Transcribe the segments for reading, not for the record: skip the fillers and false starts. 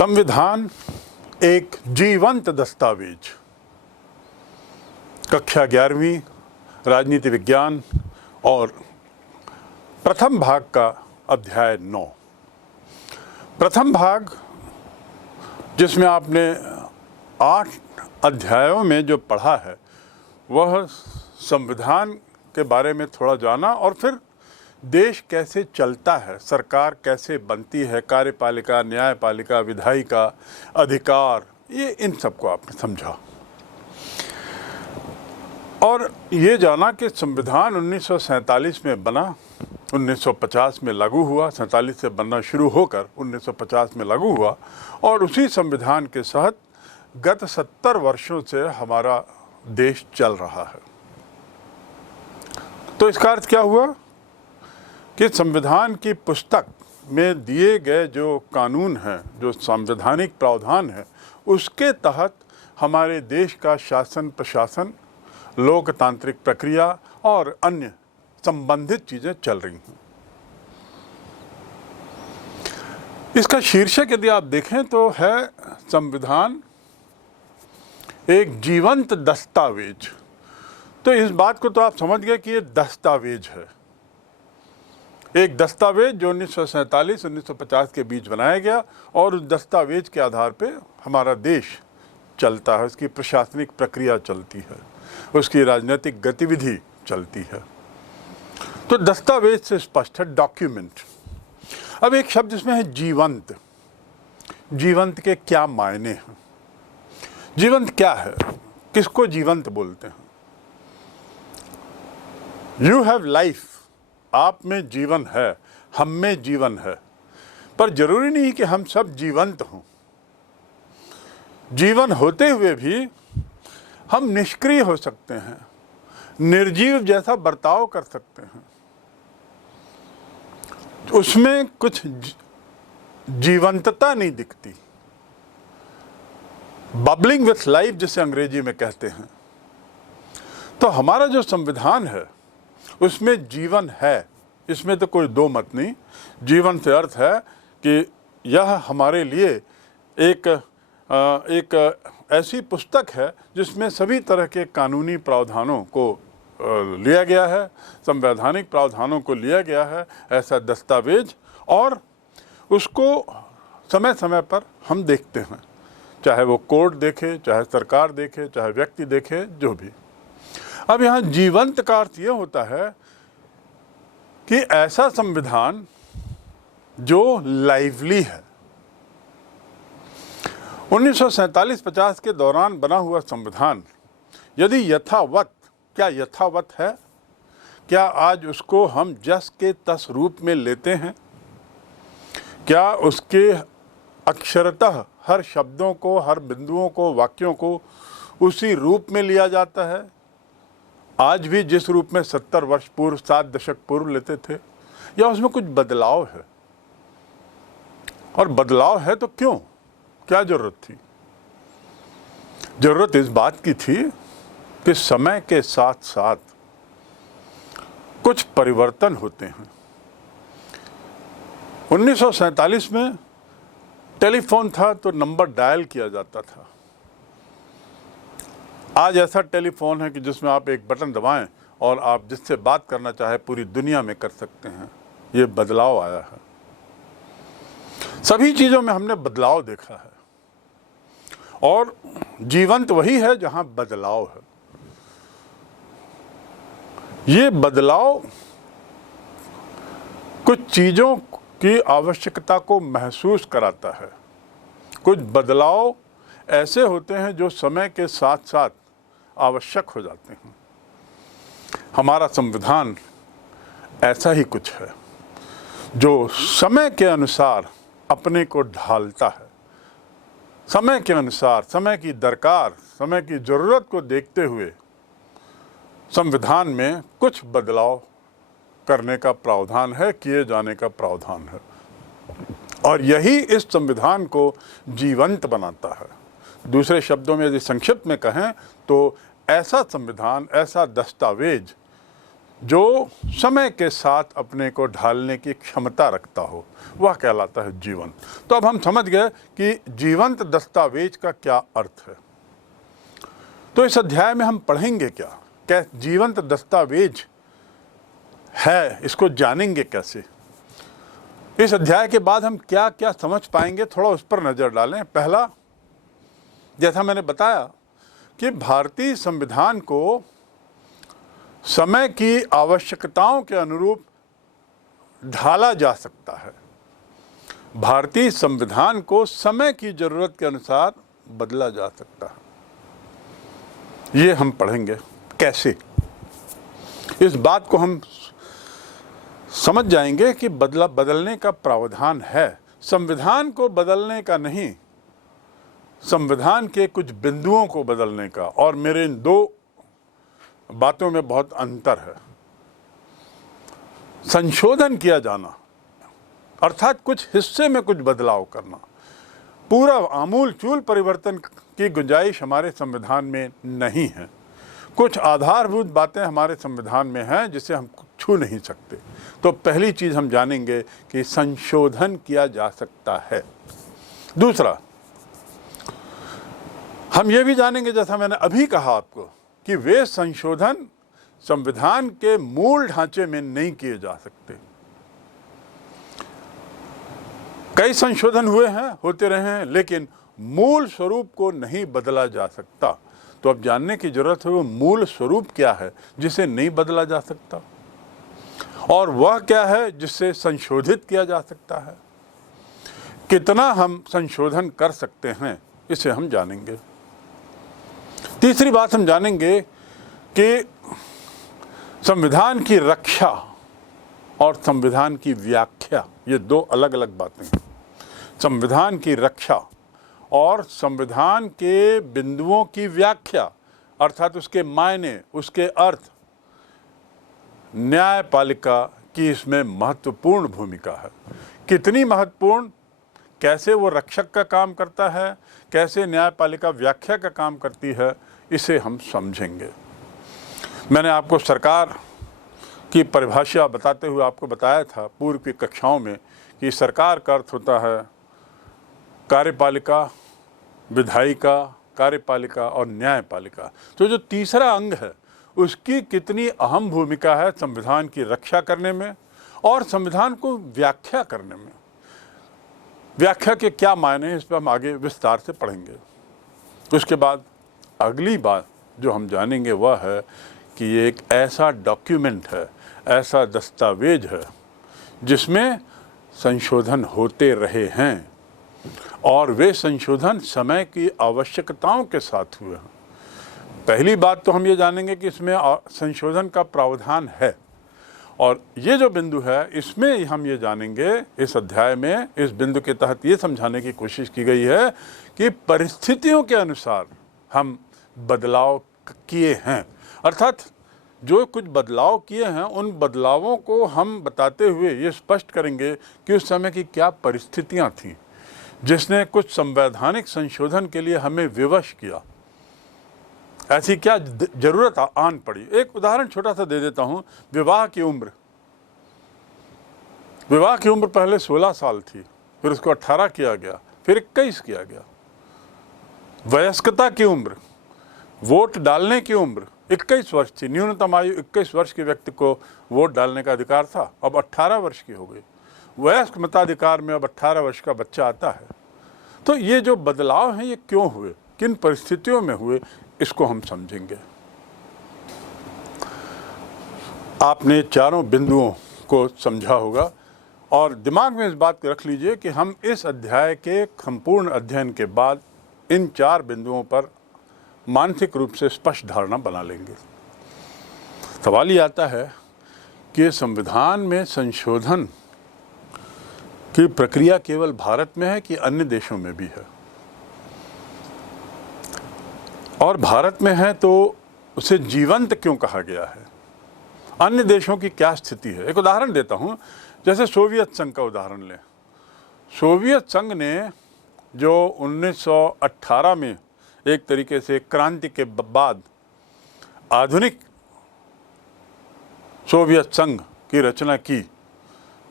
संविधान एक जीवंत दस्तावेज। कक्षा 11वीं राजनीति विज्ञान और प्रथम भाग का अध्याय 9। प्रथम भाग जिसमें आपने 8 अध्यायों में जो पढ़ा है वह संविधान के बारे में थोड़ा जाना और फिर देश कैसे चलता है, सरकार कैसे बनती है, कार्यपालिका, न्यायपालिका, विधायिका, अधिकार, ये इन सबको आपने समझा और ये जाना कि संविधान 1947 में बना, 1950 में लागू हुआ, 47 से बनना शुरू होकर 1950 में लागू हुआ और उसी संविधान के तहत गत 70 वर्षों से हमारा देश चल रहा है। तो इसका अर्थ क्या हुआ कि संविधान की पुस्तक में दिए गए जो कानून हैं, जो संवैधानिक प्रावधान है, उसके तहत हमारे देश का शासन प्रशासन, लोकतांत्रिक प्रक्रिया और अन्य संबंधित चीज़ें चल रही हैं। इसका शीर्षक यदि आप देखें तो है संविधान एक जीवंत दस्तावेज। तो इस बात को तो आप समझ गए कि ये दस्तावेज है, एक दस्तावेज जो 1947-1950 के बीच बनाया गया और उस दस्तावेज के आधार पे हमारा देश चलता है, उसकी प्रशासनिक प्रक्रिया चलती है, उसकी राजनीतिक गतिविधि चलती है। तो दस्तावेज से स्पष्ट है, डॉक्यूमेंट। अब एक शब्द इसमें है जीवंत। जीवंत के क्या मायने हैं? जीवंत क्या है? किसको जीवंत बोलते हैं? यू हैव लाइफ, आप में जीवन है, हम में जीवन है, पर जरूरी नहीं कि हम सब जीवंत हों। जीवन होते हुए भी हम निष्क्रिय हो सकते हैं, निर्जीव जैसा बर्ताव कर सकते हैं, उसमें कुछ जीवंतता नहीं दिखती, बबलिंग विथ लाइफ जिसे अंग्रेजी में कहते हैं। तो हमारा जो संविधान है उसमें जीवन है, इसमें तो कोई दो मत नहीं। जीवन से अर्थ है कि यह हमारे लिए एक ऐसी पुस्तक है जिसमें सभी तरह के कानूनी प्रावधानों को लिया गया है, संवैधानिक प्रावधानों को लिया गया है, ऐसा दस्तावेज, और उसको समय समय पर हम देखते हैं, चाहे वो कोर्ट देखे, चाहे सरकार देखे, चाहे व्यक्ति देखे, जो भी। अब यहाँ जीवंत का अर्थ ये होता है कि ऐसा संविधान जो लाइवली है। 1947-50 के दौरान बना हुआ संविधान यदि यथावत, क्या यथावत है? क्या आज उसको हम जस के तस रूप में लेते हैं? क्या उसके अक्षरतः हर शब्दों को, हर बिंदुओं को, वाक्यों को उसी रूप में लिया जाता है आज भी जिस रूप में 70 वर्ष पूर्व, 7 दशक पूर्व लेते थे, या उसमें कुछ बदलाव है? और बदलाव है तो क्यों, क्या जरूरत थी? जरूरत इस बात की थी कि समय के साथ साथ कुछ परिवर्तन होते हैं। 1947 में टेलीफोन था तो नंबर डायल किया जाता था। आज ऐसा टेलीफोन है कि जिसमें आप एक बटन दबाएं और आप जिससे बात करना चाहे पूरी दुनिया में कर सकते हैं। ये बदलाव आया है, सभी चीज़ों में हमने बदलाव देखा है, और जीवंत वही है जहां बदलाव है। ये बदलाव कुछ चीज़ों की आवश्यकता को महसूस कराता है। कुछ बदलाव ऐसे होते हैं जो समय के साथ साथ आवश्यक हो जाते हैं। हमारा संविधान ऐसा ही कुछ है जो समय के अनुसार अपने को ढालता है, समय के अनुसार, समय की दरकार, समय की ज़रूरत को देखते हुए संविधान में कुछ बदलाव करने का प्रावधान है, किए जाने का प्रावधान है, और यही इस संविधान को जीवंत बनाता है। दूसरे शब्दों में यदि संक्षिप्त में कहें तो ऐसा संविधान, ऐसा दस्तावेज जो समय के साथ अपने को ढालने की क्षमता रखता हो, वह कहलाता है जीवन। तो अब हम समझ गए कि जीवंत दस्तावेज का क्या अर्थ है। तो इस अध्याय में हम पढ़ेंगे क्या जीवंत दस्तावेज है, इसको जानेंगे कैसे। इस अध्याय के बाद हम क्या क्या समझ पाएंगे, थोड़ा उस पर नज़र डालें। पहला, जैसा मैंने बताया कि भारतीय संविधान को समय की आवश्यकताओं के अनुरूप ढाला जा सकता है। भारतीय संविधान को समय की जरूरत के अनुसार बदला जा सकता है। ये हम पढ़ेंगे कैसे। इस बात को हम समझ जाएंगे कि बदलने का प्रावधान है, संविधान को बदलने का नहीं, संविधान के कुछ बिंदुओं को बदलने का। और मेरे इन दो बातों में बहुत अंतर है। संशोधन किया जाना अर्थात कुछ हिस्से में कुछ बदलाव करना, पूरा आमूल चूल परिवर्तन की गुंजाइश हमारे संविधान में नहीं है। कुछ आधारभूत बातें हमारे संविधान में हैं जिसे हम छू नहीं सकते। तो पहली चीज हम जानेंगे कि संशोधन किया जा सकता है। दूसरा, हम ये भी जानेंगे, जैसा मैंने अभी कहा आपको, कि वे संशोधन संविधान के मूल ढांचे में नहीं किए जा सकते। कई संशोधन हुए हैं, होते रहे हैं, लेकिन मूल स्वरूप को नहीं बदला जा सकता। तो अब जानने की जरूरत है वो मूल स्वरूप क्या है जिसे नहीं बदला जा सकता, और वह क्या है जिससे संशोधित किया जा सकता है। कितना हम संशोधन कर सकते हैं, इसे हम जानेंगे। तीसरी बात हम जानेंगे कि संविधान की रक्षा और संविधान की व्याख्या, ये दो अलग अलग बातें हैं। संविधान की रक्षा और संविधान के बिंदुओं की व्याख्या, अर्थात उसके मायने, उसके अर्थ, न्यायपालिका की इसमें महत्वपूर्ण भूमिका है। कितनी महत्वपूर्ण, कैसे वो रक्षक का काम करता है, कैसे न्यायपालिका व्याख्या का काम करती है, इसे हम समझेंगे। मैंने आपको सरकार की परिभाषा बताते हुए आपको बताया था पूर्व की कक्षाओं में कि सरकार का अर्थ होता है कार्यपालिका, विधायिका, कार्यपालिका और न्यायपालिका। तो जो तीसरा अंग है उसकी कितनी अहम भूमिका है संविधान की रक्षा करने में और संविधान को व्याख्या करने में। व्याख्या के क्या मायने हैं, इस पर हम आगे विस्तार से पढ़ेंगे। उसके बाद अगली बात जो हम जानेंगे वह है कि ये एक ऐसा डॉक्यूमेंट है, ऐसा दस्तावेज है जिसमें संशोधन होते रहे हैं और वे संशोधन समय की आवश्यकताओं के साथ हुए हैं। पहली बात तो हम ये जानेंगे कि इसमें संशोधन का प्रावधान है, और ये जो बिंदु है इसमें हम ये जानेंगे, इस अध्याय में इस बिंदु के तहत ये समझाने की कोशिश की गई है कि परिस्थितियों के अनुसार हम बदलाव किए हैं। अर्थात जो कुछ बदलाव किए हैं उन बदलावों को हम बताते हुए ये स्पष्ट करेंगे कि उस समय की क्या परिस्थितियां थीं जिसने कुछ संवैधानिक संशोधन के लिए हमें विवश किया। ऐसी क्या जरूरत आन पड़ी। एक उदाहरण छोटा सा दे देता हूं। विवाह की उम्र पहले 16 साल थी, फिर उसको 18 किया गया, फिर 21 किया गया। वयस्कता की उम्र, वोट डालने की उम्र 21 वर्ष थी। न्यूनतम आयु 21 वर्ष के व्यक्ति को वोट डालने का अधिकार था, अब 18 वर्ष की हो गई। वयस्क मताधिकार में अब 18 वर्ष का बच्चा आता है। तो ये जो बदलाव हैं ये क्यों हुए, किन परिस्थितियों में हुए, इसको हम समझेंगे। आपने चारों बिंदुओं को समझा होगा और दिमाग में इस बात को रख लीजिए कि हम इस अध्याय के संपूर्ण अध्ययन के बाद इन 4 बिंदुओं पर मानसिक रूप से स्पष्ट धारणा बना लेंगे। सवाल ये आता है कि संविधान में संशोधन की प्रक्रिया केवल भारत में है कि अन्य देशों में भी है, और भारत में है तो उसे जीवंत क्यों कहा गया है, अन्य देशों की क्या स्थिति है। एक उदाहरण देता हूं, जैसे सोवियत संघ का उदाहरण लें। सोवियत संघ ने जो 1918 में एक तरीके से क्रांति के बाद आधुनिक सोवियत संघ की रचना की,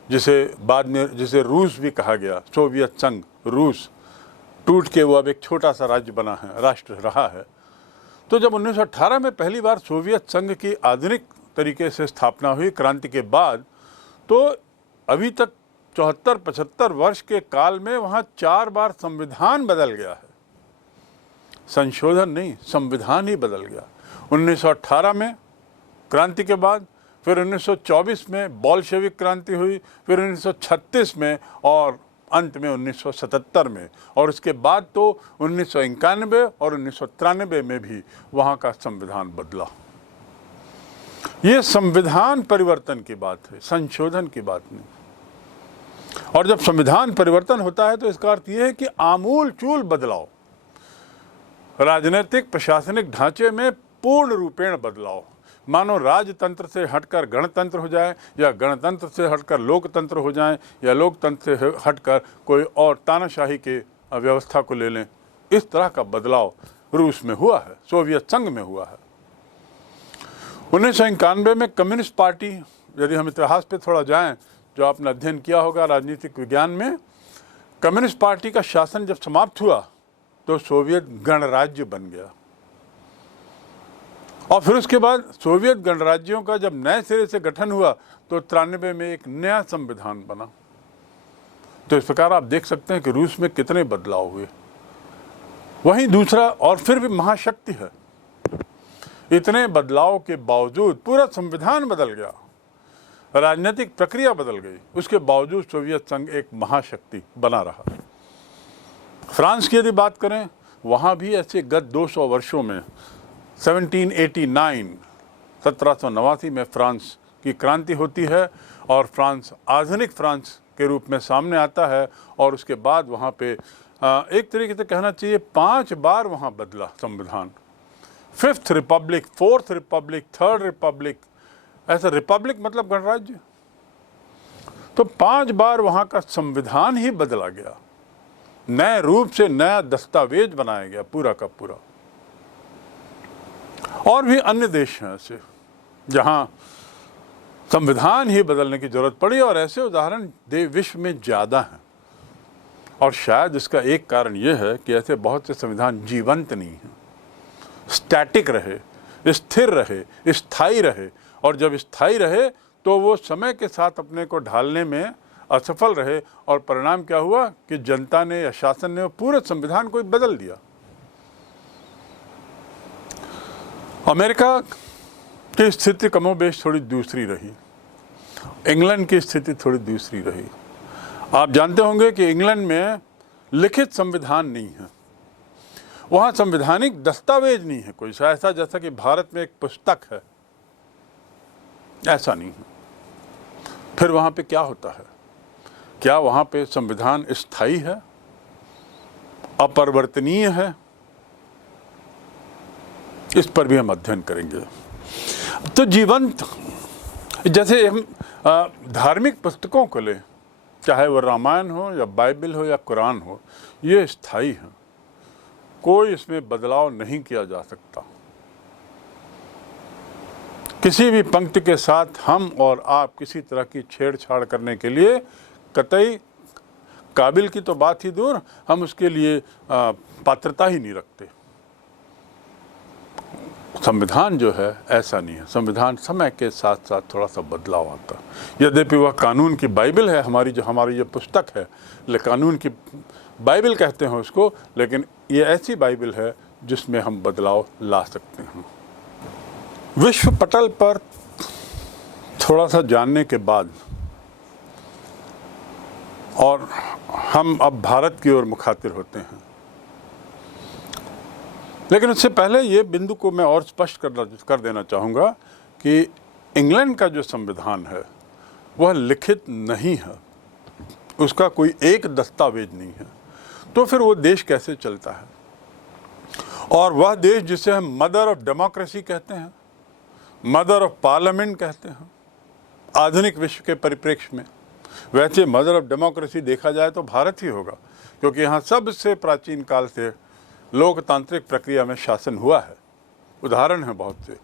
जिसे बाद में जिसे रूस भी कहा गया, सोवियत संघ, रूस टूट के वो अब एक छोटा सा राज्य बना है, राष्ट्र रहा है। तो जब 1918 में पहली बार सोवियत संघ की आधुनिक तरीके से स्थापना हुई क्रांति के बाद, तो अभी तक 74-75 वर्ष के काल में वहाँ 4 बार संविधान बदल गया है। संशोधन नहीं, संविधान ही बदल गया। 1918 में क्रांति के बाद, फिर 1924 में बोल्शेविक क्रांति हुई, फिर 1936 में और अंत में 1977 में, और उसके बाद तो 1991 और 1993 में भी वहाँ का संविधान बदला। ये संविधान परिवर्तन की बात है, संशोधन की बात नहीं। और जब संविधान परिवर्तन होता है तो इसका अर्थ ये है कि आमूल चूल बदलाव, राजनीतिक प्रशासनिक ढांचे में पूर्ण रूपेण बदलाव। मानो राजतंत्र से हटकर गणतंत्र हो जाए, या गणतंत्र से हटकर लोकतंत्र हो जाए, या लोकतंत्र से हटकर कोई और तानाशाही के व्यवस्था को ले लें। इस तरह का बदलाव रूस में हुआ है, सोवियत संघ में हुआ है। 1991 में कम्युनिस्ट पार्टी, यदि हम इतिहास पे थोड़ा जाएं, जो आपने अध्ययन किया होगा राजनीतिक विज्ञान में, कम्युनिस्ट पार्टी का शासन जब समाप्त हुआ तो सोवियत गणराज्य बन गया। और फिर उसके बाद सोवियत गणराज्यों का जब नए सिरे से गठन हुआ तो 93 में एक नया संविधान बना। तो इस प्रकार आप देख सकते हैं कि रूस में कितने बदलाव हुए। वहीं दूसरा, और फिर भी महाशक्ति है, इतने बदलाव के बावजूद पूरा संविधान बदल गया, राजनीतिक प्रक्रिया बदल गई, उसके बावजूद सोवियत संघ एक महाशक्ति बना रहा। फ्रांस की यदि बात करें, वहाँ भी ऐसे गत 200 वर्षों में 1789 में फ्रांस की क्रांति होती है और फ्रांस आधुनिक फ्रांस के रूप में सामने आता है। और उसके बाद वहाँ पे एक तरीके से कहना चाहिए 5 बार वहाँ बदला संविधान। 5th Republic, 4th Republic, 3rd Republic, ऐसा रिपब्लिक मतलब गणराज्य। तो 5 बार वहाँ का संविधान ही बदला गया, नए रूप से नया दस्तावेज बनाया गया पूरा का पूरा। और भी अन्य देश हैं ऐसे जहां संविधान ही बदलने की जरूरत पड़ी, और ऐसे उदाहरण विश्व में ज़्यादा हैं। और शायद इसका एक कारण यह है कि ऐसे बहुत से संविधान जीवंत नहीं हैं, स्टैटिक रहे, स्थिर रहे, स्थायी रहे। और जब स्थायी रहे तो वो समय के साथ अपने को ढालने में असफल रहे, और परिणाम क्या हुआ कि जनता ने या शासन ने पूरे संविधान को बदल दिया। अमेरिका की स्थिति कमोबेश थोड़ी दूसरी रही, इंग्लैंड की स्थिति थोड़ी दूसरी रही। आप जानते होंगे कि इंग्लैंड में लिखित संविधान नहीं है, वहाँ संवैधानिक दस्तावेज नहीं है कोई ऐसा, जैसा कि भारत में एक पुस्तक है, ऐसा नहीं है। फिर वहाँ पे क्या होता है? क्या वहाँ पे संविधान स्थायी है, अपरिवर्तनीय है? इस पर भी हम अध्ययन करेंगे। तो जीवंत, जैसे हम धार्मिक पुस्तकों को लें, चाहे वो रामायण हो या बाइबल हो या कुरान हो, ये स्थायी है, कोई इसमें बदलाव नहीं किया जा सकता। किसी भी पंक्ति के साथ हम और आप किसी तरह की छेड़छाड़ करने के लिए कतई काबिल की तो बात ही दूर, हम उसके लिए पात्रता ही नहीं रखते। संविधान जो है ऐसा नहीं है, संविधान समय के साथ साथ थोड़ा सा बदलाव आता है। यद्यपि वह कानून की बाइबल है, हमारी जो पुस्तक है, कानून की बाइबल कहते हैं उसको, लेकिन ये ऐसी बाइबल है जिसमें हम बदलाव ला सकते हैं। विश्व पटल पर थोड़ा सा जानने के बाद, और हम अब भारत की ओर मुखातिब होते हैं, लेकिन उससे पहले ये बिंदु को मैं और स्पष्ट कर देना चाहूँगा कि इंग्लैंड का जो संविधान है वह लिखित नहीं है, उसका कोई एक दस्तावेज नहीं है। तो फिर वो देश कैसे चलता है? और वह देश जिसे हम मदर ऑफ डेमोक्रेसी कहते हैं, मदर ऑफ पार्लियामेंट कहते हैं आधुनिक विश्व के परिप्रेक्ष्य में, वैसे मदर ऑफ डेमोक्रेसी देखा जाए तो भारत ही होगा, क्योंकि यहाँ सबसे प्राचीन काल से लोकतांत्रिक प्रक्रिया में शासन हुआ है। उदाहरण है बहुत से,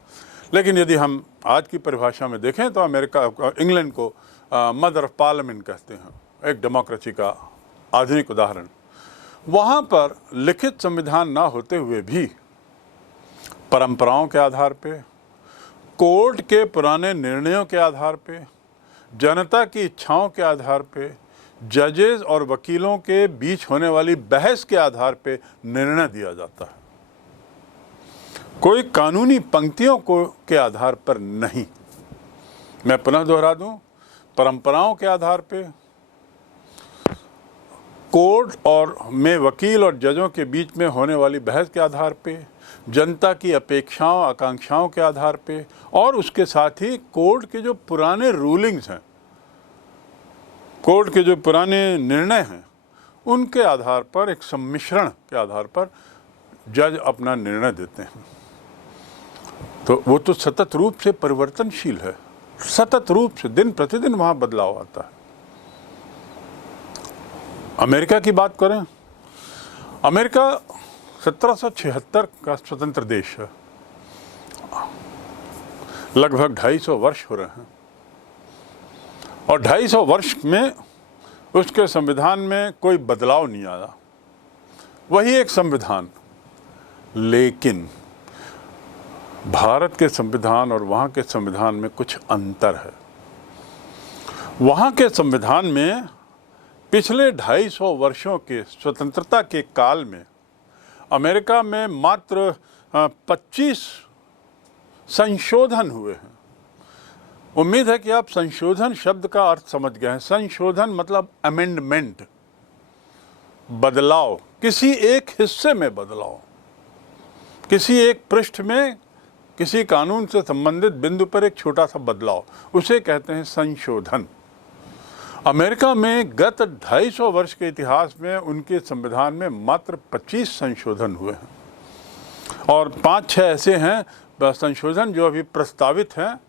लेकिन यदि हम आज की परिभाषा में देखें तो इंग्लैंड को मदर ऑफ पार्लियामेंट कहते हैं, एक डेमोक्रेसी का आधुनिक उदाहरण। वहाँ पर लिखित संविधान ना होते हुए भी परंपराओं के आधार पे, कोर्ट के पुराने निर्णयों के आधार पे, जनता की इच्छाओं के आधार पे, जजेस और वकीलों के बीच होने वाली बहस के आधार पे निर्णय दिया जाता है, कोई कानूनी पंक्तियों के आधार पर नहीं। मैं पुनः दोहरा दूं, परंपराओं के आधार पे, कोर्ट और में वकील और जजों के बीच में होने वाली बहस के आधार पे, जनता की अपेक्षाओं आकांक्षाओं के आधार पे, और उसके साथ ही कोर्ट के जो पुराने रूलिंग्स हैं, कोर्ट के जो पुराने निर्णय हैं, उनके आधार पर, एक सम्मिश्रण के आधार पर जज अपना निर्णय देते हैं। तो वो तो सतत रूप से परिवर्तनशील है, सतत रूप से दिन प्रतिदिन वहाँ बदलाव आता है। अमेरिका की बात करें, अमेरिका 1776 का स्वतंत्र देश है, लगभग 250 वर्ष हो रहे हैं, और 250 वर्ष में उसके संविधान में कोई बदलाव नहीं आया, वही एक संविधान। लेकिन भारत के संविधान और वहाँ के संविधान में कुछ अंतर है। वहाँ के संविधान में पिछले 250 वर्षों के स्वतंत्रता के काल में अमेरिका में मात्र 25 संशोधन हुए हैं। उम्मीद है कि आप संशोधन शब्द का अर्थ समझ गए हैं। संशोधन मतलब अमेंडमेंट, बदलाव, किसी एक हिस्से में बदलाव, किसी एक पृष्ठ में किसी कानून से संबंधित बिंदु पर एक छोटा सा बदलाव, उसे कहते हैं संशोधन। अमेरिका में गत 250 वर्ष के इतिहास में उनके संविधान में मात्र 25 संशोधन हुए हैं, और 5-6 ऐसे हैं संशोधन जो अभी प्रस्तावित हैं,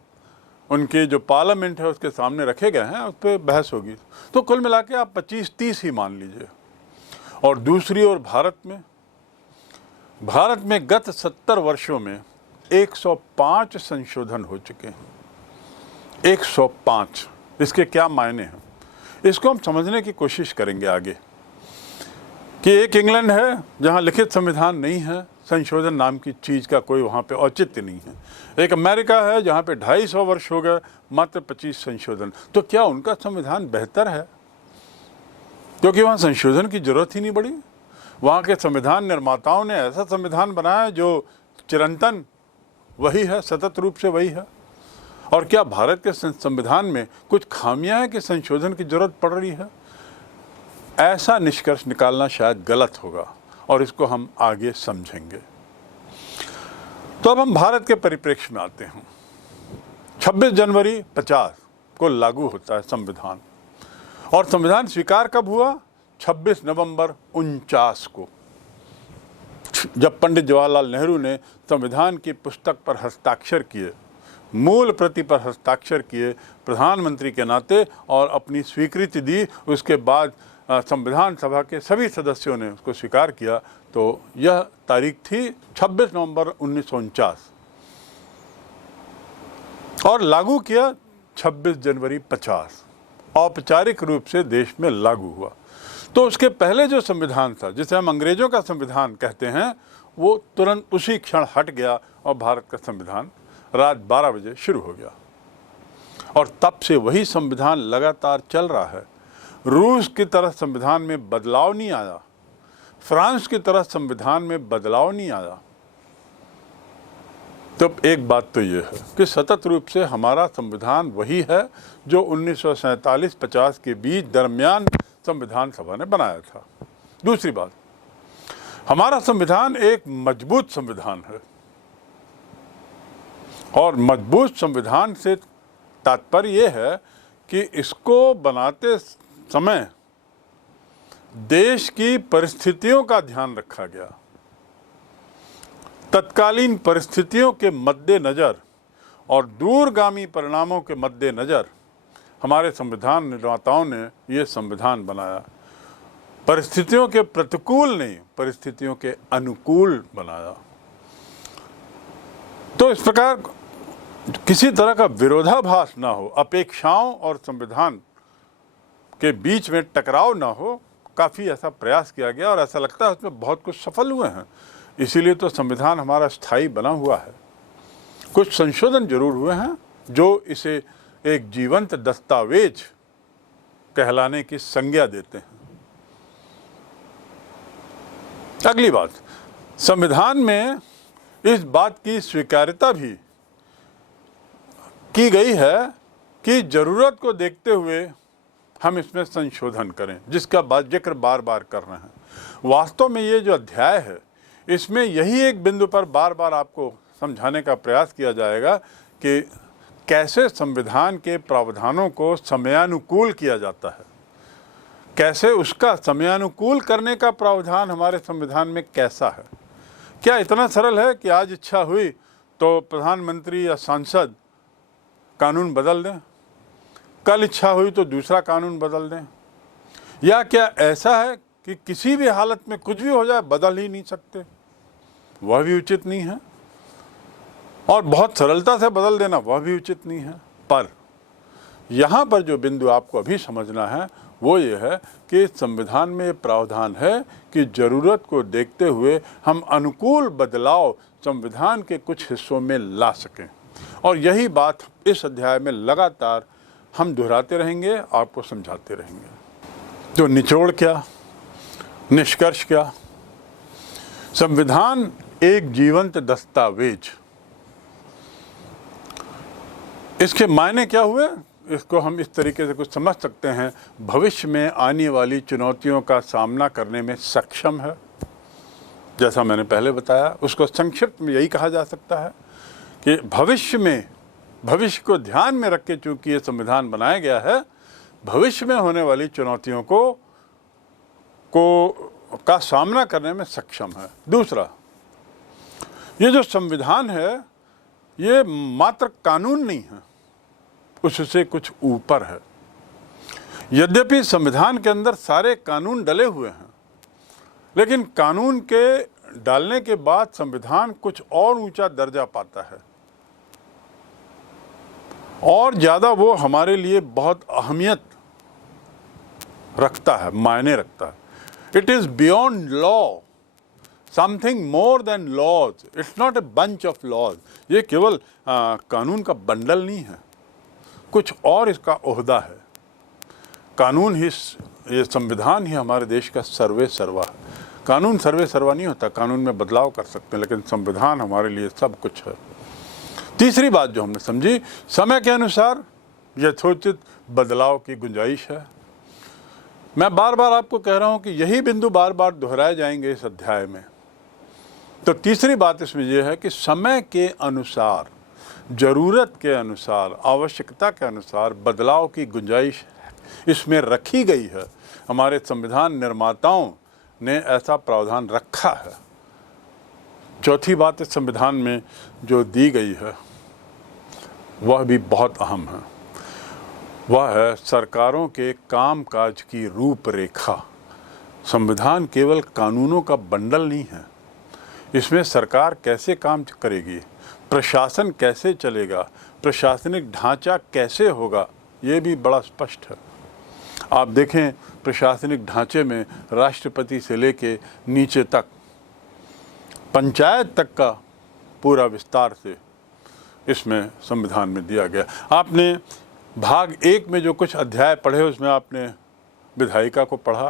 उनके जो पार्लियामेंट है उसके सामने रखे गए हैं, उस पर बहस होगी। तो कुल मिला के आप 25-30 ही मान लीजिए। और दूसरी ओर भारत में गत 70 वर्षों में 105 संशोधन हो चुके हैं। 105। इसके क्या मायने हैं, इसको हम समझने की कोशिश करेंगे आगे। कि एक इंग्लैंड है जहां लिखित संविधान नहीं है, संशोधन नाम की चीज़ का कोई वहां पे औचित्य नहीं है। एक अमेरिका है जहां पे 250 वर्ष हो गए, मात्र 25 संशोधन। तो क्या उनका संविधान बेहतर है? क्योंकि वहाँ संशोधन की जरूरत ही नहीं पड़ी। वहाँ के संविधान निर्माताओं ने ऐसा संविधान बनाया जो चिरंतन वही है, सतत रूप से वही है। और क्या भारत के संविधान में कुछ खामियां हैं कि संशोधन की जरूरत पड़ रही है? ऐसा निष्कर्ष निकालना शायद गलत होगा, और इसको हम आगे समझेंगे। तो अब हम भारत के परिप्रेक्ष्य में आते हैं। 26 जनवरी 50 को लागू होता है संविधान, और संविधान स्वीकार कब हुआ? 26 नवंबर 49 को, जब पंडित जवाहरलाल नेहरू ने संविधान की पुस्तक पर हस्ताक्षर किए, मूल प्रति पर हस्ताक्षर किए प्रधानमंत्री के नाते, और अपनी स्वीकृति दी। उसके बाद संविधान सभा के सभी सदस्यों ने उसको स्वीकार किया। तो यह तारीख थी 26 नवंबर 1949, और लागू किया 26 जनवरी 50, औपचारिक रूप से देश में लागू हुआ। तो उसके पहले जो संविधान था, जिसे हम अंग्रेजों का संविधान कहते हैं, वो तुरंत उसी क्षण हट गया, और भारत का संविधान रात 12 बजे शुरू हो गया। और तब से वही संविधान लगातार चल रहा है। रूस की तरह संविधान में बदलाव नहीं आया, फ्रांस की तरह संविधान में बदलाव नहीं आया। तो एक बात तो ये है कि सतत रूप से हमारा संविधान वही है जो 1947-50 के बीच दरमियान संविधान सभा ने बनाया था। दूसरी बात, हमारा संविधान एक मजबूत संविधान है, और मजबूत संविधान से तात्पर्य यह है कि इसको बनाते समय देश की परिस्थितियों का ध्यान रखा गया। तत्कालीन परिस्थितियों के मद्देनज़र और दूरगामी परिणामों के मद्देनज़र हमारे संविधान निर्माताओं ने ये संविधान बनाया। परिस्थितियों के प्रतिकूल नहीं, परिस्थितियों के अनुकूल बनाया। तो इस प्रकार किसी तरह का विरोधाभास ना हो, अपेक्षाओं और संविधान के बीच में टकराव ना हो, काफ़ी ऐसा प्रयास किया गया और ऐसा लगता है उसमें बहुत कुछ सफल हुए हैं। इसीलिए तो संविधान हमारा स्थायी बना हुआ है। कुछ संशोधन जरूर हुए हैं जो इसे एक जीवंत दस्तावेज कहलाने की संज्ञा देते हैं। अगली बात, संविधान में इस बात की स्वीकार्यता भी की गई है कि जरूरत को देखते हुए हम इसमें संशोधन करें, जिसका जिक्र बार बार कर रहे हैं। वास्तव में ये जो अध्याय है, इसमें यही एक बिंदु पर बार बार आपको समझाने का प्रयास किया जाएगा कि कैसे संविधान के प्रावधानों को समयानुकूल किया जाता है, कैसे उसका समयानुकूल करने का प्रावधान हमारे संविधान में कैसा है। क्या इतना सरल है कि आज इच्छा हुई तो प्रधानमंत्री या सांसद कानून बदल दें, कल इच्छा हुई तो दूसरा कानून बदल दें, या क्या ऐसा है कि किसी भी हालत में कुछ भी हो जाए बदल ही नहीं सकते? वह भी उचित नहीं है, और बहुत सरलता से बदल देना वह भी उचित नहीं है। पर यहाँ पर जो बिंदु आपको अभी समझना है वो ये है कि संविधान में प्रावधान है कि ज़रूरत को देखते हुए हम अनुकूल बदलाव संविधान के कुछ हिस्सों में ला सकें, और यही बात इस अध्याय में लगातार हम दोहराते रहेंगे, आपको समझाते रहेंगे। तो निचोड़ क्या, निष्कर्ष क्या? संविधान एक जीवंत दस्तावेज, इसके मायने क्या हुए? इसको हम इस तरीके से कुछ समझ सकते हैं, भविष्य में आने वाली चुनौतियों का सामना करने में सक्षम है। जैसा मैंने पहले बताया, उसको संक्षिप्त में यही कहा जा सकता है कि भविष्य को ध्यान में रख के चूंकि ये संविधान बनाया गया है, भविष्य में होने वाली चुनौतियों का सामना करने में सक्षम है। दूसरा, ये जो संविधान है ये मात्र कानून नहीं है, उससे कुछ ऊपर है। यद्यपि संविधान के अंदर सारे कानून डले हुए हैं, लेकिन कानून के डालने के बाद संविधान कुछ और ऊंचा दर्जा पाता है, और ज़्यादा वो हमारे लिए बहुत अहमियत रखता है, मायने रखता है। It is beyond law, something more than laws, it's not a bunch of laws. ये केवल कानून का बंडल नहीं है, कुछ और इसका ओहदा है। कानून ही, ये संविधान ही हमारे देश का सर्वे सर्वा है। कानून सर्वे सर्वा नहीं होता, कानून में बदलाव कर सकते हैं, लेकिन संविधान हमारे लिए सब कुछ है। तीसरी बात जो हमने समझी, समय के अनुसार यथोचित बदलाव की गुंजाइश है। मैं बार बार आपको कह रहा हूं कि यही बिंदु बार बार दोहराए जाएंगे इस अध्याय में। तो तीसरी बात इसमें यह है कि समय के अनुसार, ज़रूरत के अनुसार, आवश्यकता के अनुसार बदलाव की गुंजाइश इसमें रखी गई है। हमारे संविधान निर्माताओं ने ऐसा प्रावधान रखा है। चौथी बात इस संविधान में जो दी गई है वह भी बहुत अहम है, वह है सरकारों के कामकाज की रूपरेखा। संविधान केवल कानूनों का बंडल नहीं है, इसमें सरकार कैसे काम करेगी, प्रशासन कैसे चलेगा, प्रशासनिक ढांचा कैसे होगा, ये भी बड़ा स्पष्ट है। आप देखें, प्रशासनिक ढांचे में राष्ट्रपति से लेके नीचे तक, पंचायत तक का पूरा विस्तार से इसमें संविधान में दिया गया। आपने भाग 1 में जो कुछ अध्याय पढ़े उसमें आपने विधायिका को पढ़ा,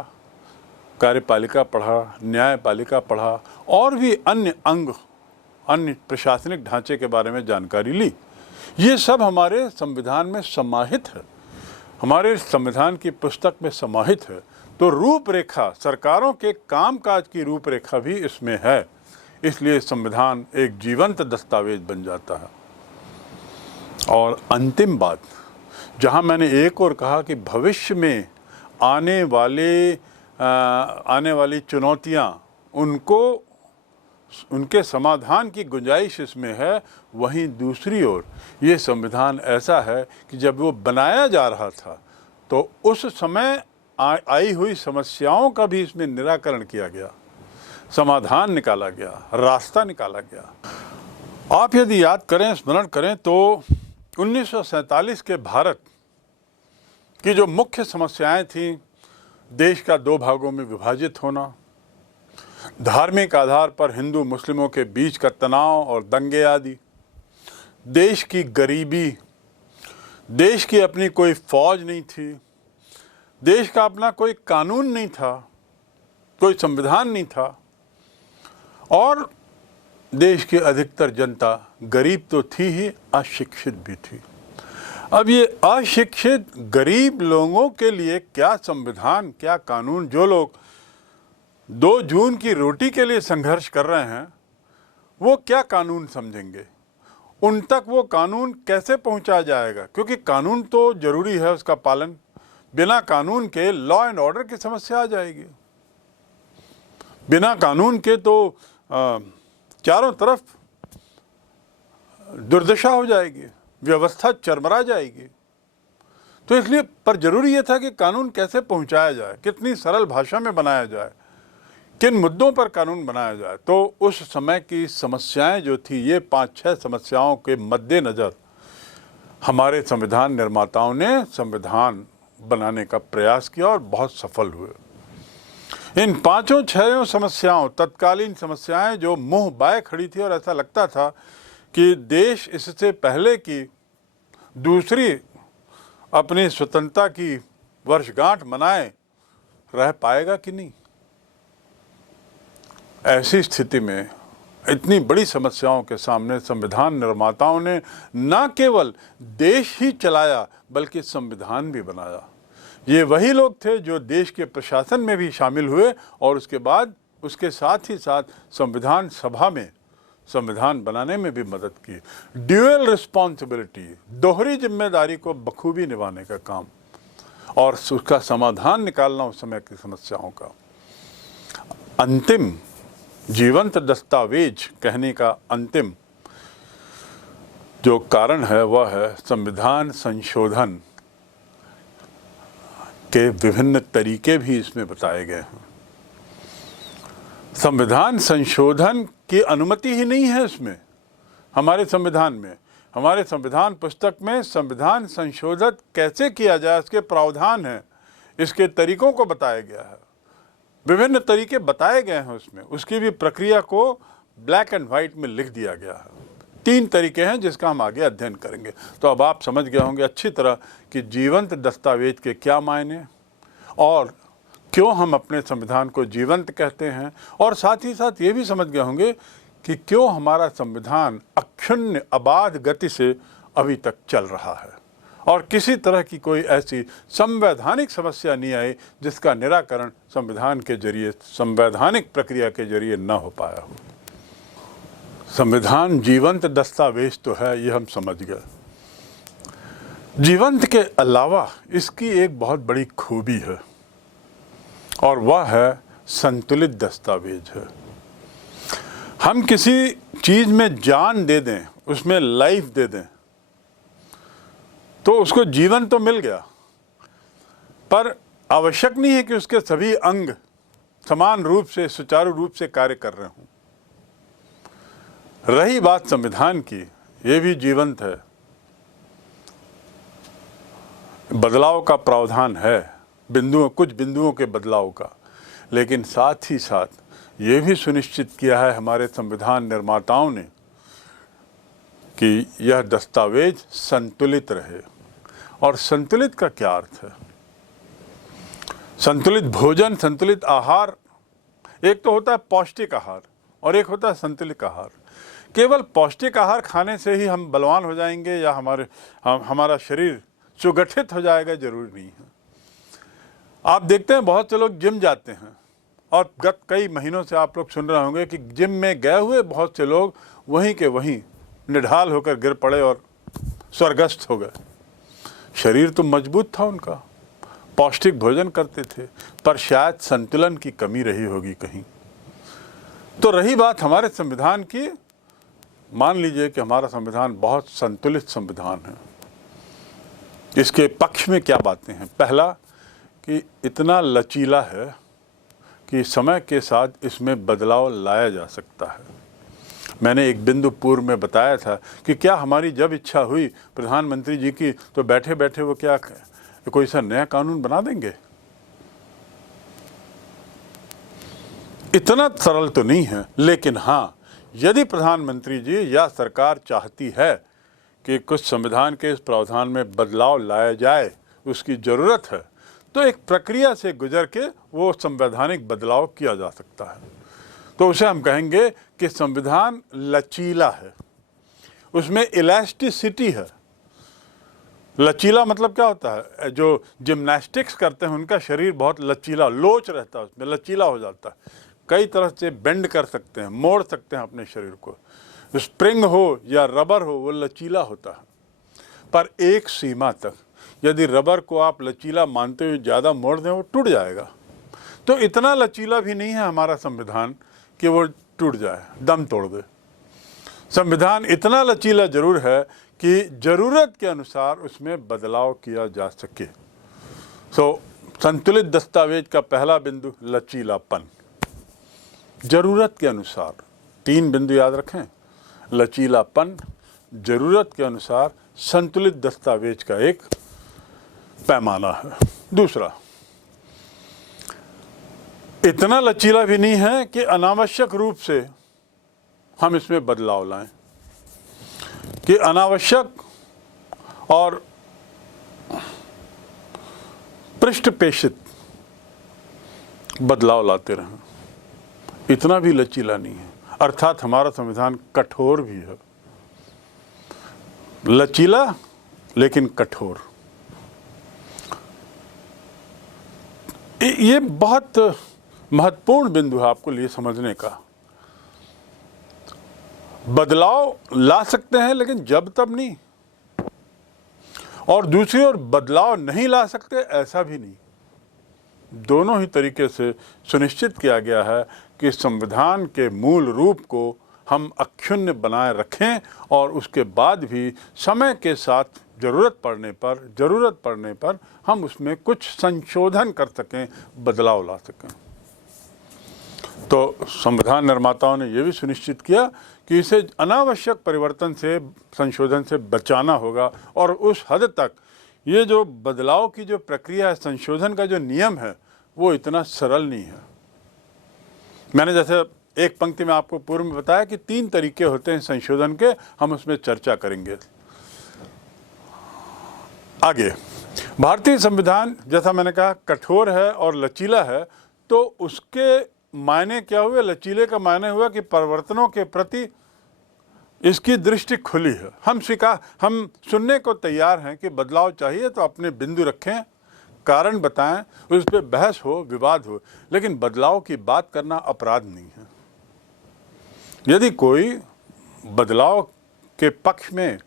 कार्यपालिका पढ़ा, न्यायपालिका पढ़ा, और भी अन्य अंग, अन्य प्रशासनिक ढांचे के बारे में जानकारी ली। ये सब हमारे संविधान में समाहित है, हमारे संविधान की पुस्तक में समाहित है। तो रूपरेखा, सरकारों के कामकाज की रूपरेखा भी इसमें है, इसलिए संविधान एक जीवंत दस्तावेज बन जाता है। और अंतिम बात, जहां मैंने एक और कहा कि भविष्य में आने वाली चुनौतियां, उनके समाधान की गुंजाइश इसमें है, वहीं दूसरी ओर ये संविधान ऐसा है कि जब वो बनाया जा रहा था तो उस समय आई हुई समस्याओं का भी इसमें निराकरण किया गया, समाधान निकाला गया, रास्ता निकाला गया। आप यदि याद करें, स्मरण करें तो 1947 के भारत की जो मुख्य समस्याएं थीं, देश का दो भागों में विभाजित होना, धार्मिक आधार पर हिंदू मुस्लिमों के बीच का तनाव और दंगे आदि, देश की गरीबी, देश की अपनी कोई फौज नहीं थी, देश का अपना कोई कानून नहीं था, कोई संविधान नहीं था, और देश की अधिकतर जनता गरीब तो थी ही, अशिक्षित भी थी। अब ये अशिक्षित गरीब लोगों के लिए क्या संविधान, क्या कानून, जो लोग 2 जून की रोटी के लिए संघर्ष कर रहे हैं, वो क्या कानून समझेंगे? उन तक वो कानून कैसे पहुंचा जाएगा? क्योंकि कानून तो जरूरी है, उसका पालन। बिना कानून के लॉ एंड ऑर्डर की समस्या आ जाएगी। बिना कानून के तो चारों तरफ दुर्दशा हो जाएगी, व्यवस्था चरमरा जाएगी। तो इसलिए पर जरूरी यह था कि कानून कैसे पहुंचाया जाए, कितनी सरल भाषा में बनाया जाए, किन मुद्दों पर कानून बनाया जाए। तो उस समय की समस्याएं जो थी, ये 5-6 समस्याओं के मद्देनजर हमारे संविधान निर्माताओं ने संविधान बनाने का प्रयास किया और बहुत सफल हुए। इन 5-6 समस्याओं, तत्कालीन समस्याएं जो मुंह बाए खड़ी थी, और ऐसा लगता था कि देश इससे पहले की दूसरी अपनी स्वतंत्रता की वर्षगांठ मनाए रह पाएगा कि नहीं। ऐसी स्थिति में इतनी बड़ी समस्याओं के सामने संविधान निर्माताओं ने न केवल देश ही चलाया बल्कि संविधान भी बनाया। ये वही लोग थे जो देश के प्रशासन में भी शामिल हुए और उसके बाद उसके साथ ही साथ संविधान सभा में संविधान बनाने में भी मदद की। ड्यूअल रिस्पॉन्सिबिलिटी, दोहरी जिम्मेदारी को बखूबी निभाने का काम और उसका समाधान निकालना उस समय की समस्याओं का। अंतिम जीवंत दस्तावेज कहने का अंतिम जो कारण है वह है संविधान संशोधन के विभिन्न तरीके भी इसमें बताए गए हैं। संविधान संशोधन की अनुमति ही नहीं है इसमें, हमारे संविधान में, हमारे संविधान पुस्तक में संविधान संशोधित कैसे किया जाए इसके प्रावधान हैं, इसके तरीकों को बताया गया है, विभिन्न तरीके बताए गए हैं उसमें, उसकी भी प्रक्रिया को ब्लैक एंड व्हाइट में लिख दिया गया है। 3 तरीके हैं जिसका हम आगे अध्ययन करेंगे। तो अब आप समझ गए होंगे अच्छी तरह कि जीवंत दस्तावेज के क्या मायने और क्यों हम अपने संविधान को जीवंत कहते हैं, और साथ ही साथ ये भी समझ गए होंगे कि क्यों हमारा संविधान अक्षुण्ण अबाध गति से अभी तक चल रहा है और किसी तरह की कोई ऐसी संवैधानिक समस्या नहीं आई जिसका निराकरण संविधान के जरिए, संवैधानिक प्रक्रिया के जरिए न हो पाया हो। संविधान जीवंत दस्तावेज तो है, ये हम समझ गए। जीवंत के अलावा इसकी एक बहुत बड़ी खूबी है और वह है संतुलित दस्तावेज है। हम किसी चीज में जान दे दें, उसमें लाइफ दे दें, तो उसको जीवन तो मिल गया, पर आवश्यक नहीं है कि उसके सभी अंग समान रूप से, सुचारू रूप से कार्य कर रहे हों। रही बात संविधान की, ये भी जीवंत है, बदलाव का प्रावधान है, कुछ बिंदुओं के बदलाव का, लेकिन साथ ही साथ ये भी सुनिश्चित किया है हमारे संविधान निर्माताओं ने कि यह दस्तावेज संतुलित रहे। और संतुलित का क्या अर्थ है? संतुलित भोजन, संतुलित आहार, एक तो होता है पौष्टिक आहार और एक होता है संतुलित आहार। केवल पौष्टिक आहार खाने से ही हम बलवान हो जाएंगे या हमारा शरीर सुगठित हो जाएगा, जरूरी नहीं है। आप देखते हैं बहुत से लोग जिम जाते हैं और गत कई महीनों से आप लोग सुन रहे होंगे कि जिम में गए हुए बहुत से लोग वहीं के वहीं निढाल होकर गिर पड़े और स्वर्गस्थ हो गए। शरीर तो मजबूत था उनका, पौष्टिक भोजन करते थे, पर शायद संतुलन की कमी रही होगी कहीं। तो रही बात हमारे संविधान की, मान लीजिए कि हमारा संविधान बहुत संतुलित संविधान है। इसके पक्ष में क्या बातें हैं? पहला कि इतना लचीला है कि समय के साथ इसमें बदलाव लाया जा सकता है। मैंने एक बिंदु पूर्व में बताया था कि क्या हमारी जब इच्छा हुई प्रधानमंत्री जी की तो बैठे बैठे वो क्या कोई सा नया कानून बना देंगे? इतना सरल तो नहीं है। लेकिन हाँ, यदि प्रधानमंत्री जी या सरकार चाहती है कि कुछ संविधान के इस प्रावधान में बदलाव लाया जाए, उसकी ज़रूरत है, तो एक प्रक्रिया से गुजर के वो संवैधानिक बदलाव किया जा सकता है। तो उसे हम कहेंगे कि संविधान लचीला है, उसमें इलास्टिसिटी है। लचीला मतलब क्या होता है? जो जिम्नास्टिक्स करते हैं उनका शरीर बहुत लचीला, लोच रहता है, उसमें लचीला हो जाता है, कई तरह से बेंड कर सकते हैं, मोड़ सकते हैं अपने शरीर को। स्प्रिंग हो या रबर हो, वो लचीला होता है, पर एक सीमा तक। यदि रबर को आप लचीला मानते हुए ज़्यादा मोड़ दें, वो टूट जाएगा। तो इतना लचीला भी नहीं है हमारा संविधान कि वो टूट जाए, दम तोड़ दे। संविधान इतना लचीला जरूर है कि ज़रूरत के अनुसार उसमें बदलाव किया जा सके। संतुलित दस्तावेज का पहला बिंदु लचीलापन, ज़रूरत के अनुसार। 3 बिंदु याद रखें, लचीलापन, ज़रूरत के अनुसार, संतुलित दस्तावेज का एक पैमाना है। दूसरा, इतना लचीला भी नहीं है कि अनावश्यक रूप से हम इसमें बदलाव लाएं, कि अनावश्यक और पृष्ठपेषित बदलाव लाते रहें। इतना भी लचीला नहीं है। अर्थात हमारा संविधान कठोर भी है, लचीला लेकिन कठोर। ये बहुत महत्वपूर्ण बिंदु है आपको लिए समझने का। बदलाव ला सकते हैं लेकिन जब तब नहीं, और दूसरी ओर बदलाव नहीं ला सकते ऐसा भी नहीं। दोनों ही तरीके से सुनिश्चित किया गया है कि संविधान के मूल रूप को हम अक्षुण्ण बनाए रखें और उसके बाद भी समय के साथ ज़रूरत पड़ने पर हम उसमें कुछ संशोधन कर सकें, बदलाव ला सकें। तो संविधान निर्माताओं ने यह भी सुनिश्चित किया कि इसे अनावश्यक परिवर्तन से, संशोधन से बचाना होगा। और उस हद तक ये जो बदलाव की जो प्रक्रिया है, संशोधन का जो नियम है, वो इतना सरल नहीं है। मैंने जैसे एक पंक्ति में आपको पूर्व में बताया कि 3 तरीके होते हैं संशोधन के, हम उसमें चर्चा करेंगे आगे। भारतीय संविधान, जैसा मैंने कहा, कठोर है और लचीला है। तो उसके मायने क्या हुए? लचीले का मायने हुआ कि परिवर्तनों के प्रति इसकी दृष्टि खुली है। हम सुनने को तैयार हैं कि बदलाव चाहिए तो अपने बिंदु रखें, कारण बताएं, उस पर बहस हो, विवाद हो, लेकिन बदलाव की बात करना अपराध नहीं है। यदि कोई बदलाव के पक्ष में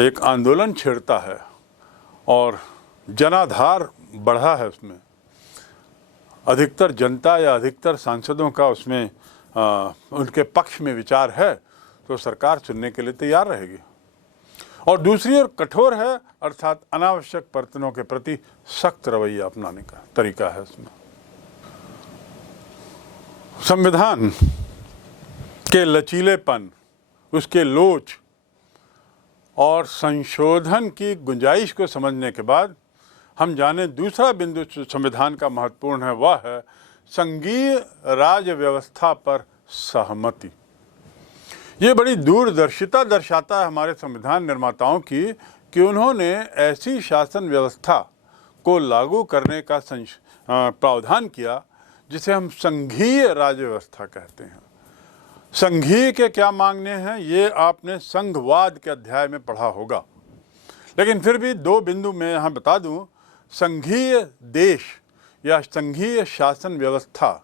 एक आंदोलन छेड़ता है और जनाधार बढ़ा है, उसमें अधिकतर जनता या अधिकतर सांसदों का उसमें उनके पक्ष में विचार है, तो सरकार सुनने के लिए तैयार रहेगी। और दूसरी ओर कठोर है, अर्थात अनावश्यक परिवर्तनों के प्रति सख्त रवैया अपनाने का तरीका है उसमें। संविधान के लचीलेपन, उसके लोच और संशोधन की गुंजाइश को समझने के बाद हम जाने दूसरा बिंदु संविधान का महत्वपूर्ण है, वह है संघीय राज व्यवस्था पर सहमति। ये बड़ी दूरदर्शिता दर्शाता है हमारे संविधान निर्माताओं की कि उन्होंने ऐसी शासन व्यवस्था को लागू करने का प्रावधान किया जिसे हम संघीय राज व्यवस्था कहते हैं। संघीय के क्या मांगने हैं ये आपने संघवाद के अध्याय में पढ़ा होगा, लेकिन फिर भी 2 बिंदु में यहाँ बता दूँ। संघीय देश या संघीय शासन व्यवस्था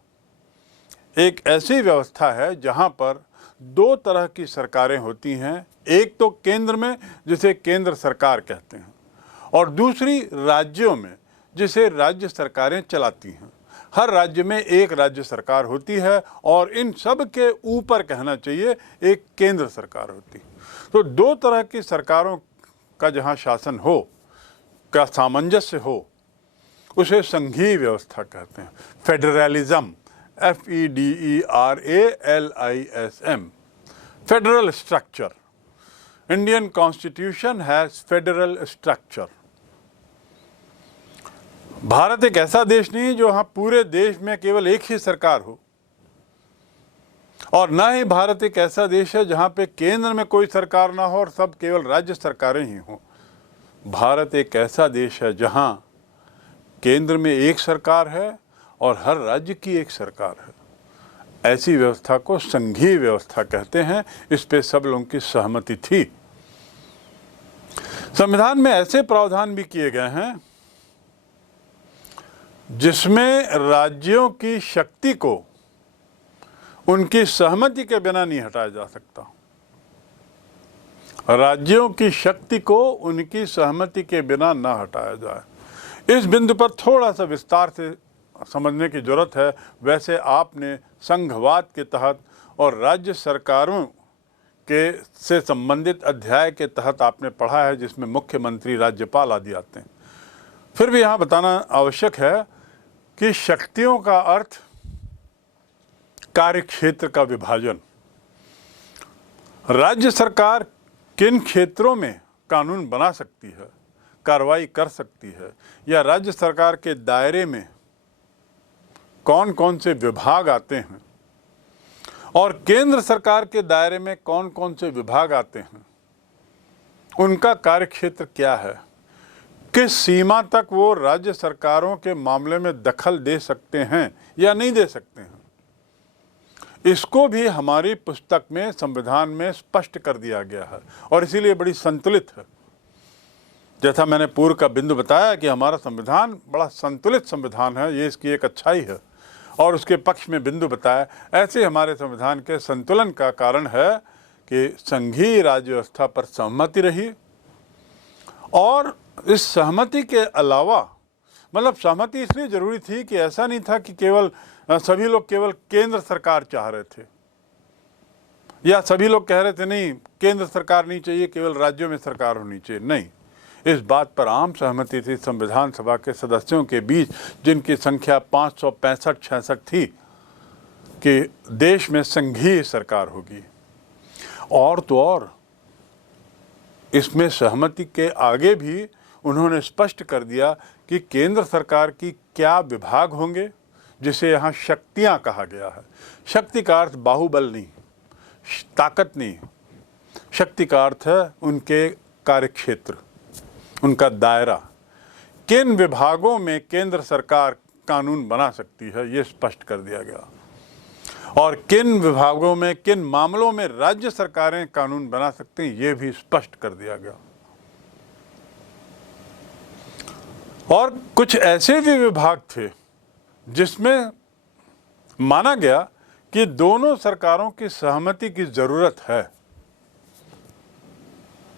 एक ऐसी व्यवस्था है जहाँ पर 2 तरह की सरकारें होती हैं। एक तो केंद्र में, जिसे केंद्र सरकार कहते हैं, और दूसरी राज्यों में, जिसे राज्य सरकारें चलाती हैं। हर राज्य में एक राज्य सरकार होती है और इन सब के ऊपर कहना चाहिए एक केंद्र सरकार होती है। तो 2 तरह की सरकारों का जहाँ शासन हो, का सामंजस्य हो, उसे संघीय व्यवस्था कहते हैं। Federalism, FEDERALISM, federal structure. Indian constitution has federal structure. Bharat एक ऐसा देश नहीं जहां पूरे देश में केवल एक ही सरकार हो, और ना ही भारत एक ऐसा देश है जहां पे केंद्र में कोई सरकार ना हो और सब केवल राज्य सरकारें ही हों। भारत एक ऐसा देश है जहां केंद्र में एक सरकार है और हर राज्य की एक सरकार है। ऐसी व्यवस्था को संघीय व्यवस्था कहते हैं। इस पे सब लोगों की सहमति थी। संविधान में ऐसे प्रावधान भी किए गए हैं जिसमें राज्यों की शक्ति को उनकी सहमति के बिना नहीं हटाया जा सकता। राज्यों की शक्ति को उनकी सहमति के बिना ना हटाया जाए। इस बिंदु पर थोड़ा सा विस्तार से समझने की जरूरत है। वैसे आपने संघवाद के तहत और राज्य सरकारों के से संबंधित अध्याय के तहत आपने पढ़ा है, जिसमें मुख्यमंत्री, राज्यपाल आदि आते हैं। फिर भी यहाँ बताना आवश्यक है कि शक्तियों का अर्थ कार्यक्षेत्र का विभाजन। राज्य सरकार किन क्षेत्रों में कानून बना सकती है, कार्रवाई कर सकती है, या राज्य सरकार के दायरे में कौन कौन से विभाग आते हैं और केंद्र सरकार के दायरे में कौन कौन से विभाग आते हैं, उनका कार्यक्षेत्र क्या है, किस सीमा तक वो राज्य सरकारों के मामले में दखल दे सकते हैं या नहीं दे सकते हैं, इसको भी हमारी पुस्तक में, संविधान में स्पष्ट कर दिया गया है और इसीलिए बड़ी संतुलित है। जैसा मैंने पूर्व का बिंदु बताया कि हमारा संविधान बड़ा संतुलित संविधान है, ये इसकी एक अच्छाई है, और उसके पक्ष में बिंदु बताया। ऐसे हमारे संविधान के संतुलन का कारण है कि संघीय राज्य व्यवस्था पर सहमति रही, और इस सहमति के अलावा, मतलब सहमति इसलिए जरूरी थी कि ऐसा नहीं था कि केवल सभी लोग केवल केंद्र सरकार चाह रहे थे, या सभी लोग कह रहे थे नहीं केंद्र सरकार नहीं चाहिए, केवल राज्यों में सरकार होनी चाहिए। नहीं, इस बात पर आम सहमति थी संविधान सभा के सदस्यों के बीच, जिनकी संख्या 565-66 थी, कि देश में संघीय सरकार होगी। और तो और इसमें सहमति के आगे भी उन्होंने स्पष्ट कर दिया कि केंद्र सरकार की क्या विभाग होंगे, जिसे यहाँ शक्तियाँ कहा गया है। शक्ति का अर्थ बाहुबल नहीं, ताकत नहीं, शक्ति का अर्थ है उनके कार्यक्षेत्र, उनका दायरा, किन विभागों में केंद्र सरकार कानून बना सकती है, ये स्पष्ट कर दिया गया, और किन विभागों में, किन मामलों में राज्य सरकारें कानून बना सकती हैं, ये भी स्पष्ट कर दिया गया। और कुछ ऐसे भी विभाग थे जिसमें माना गया कि दोनों सरकारों की सहमति की जरूरत है,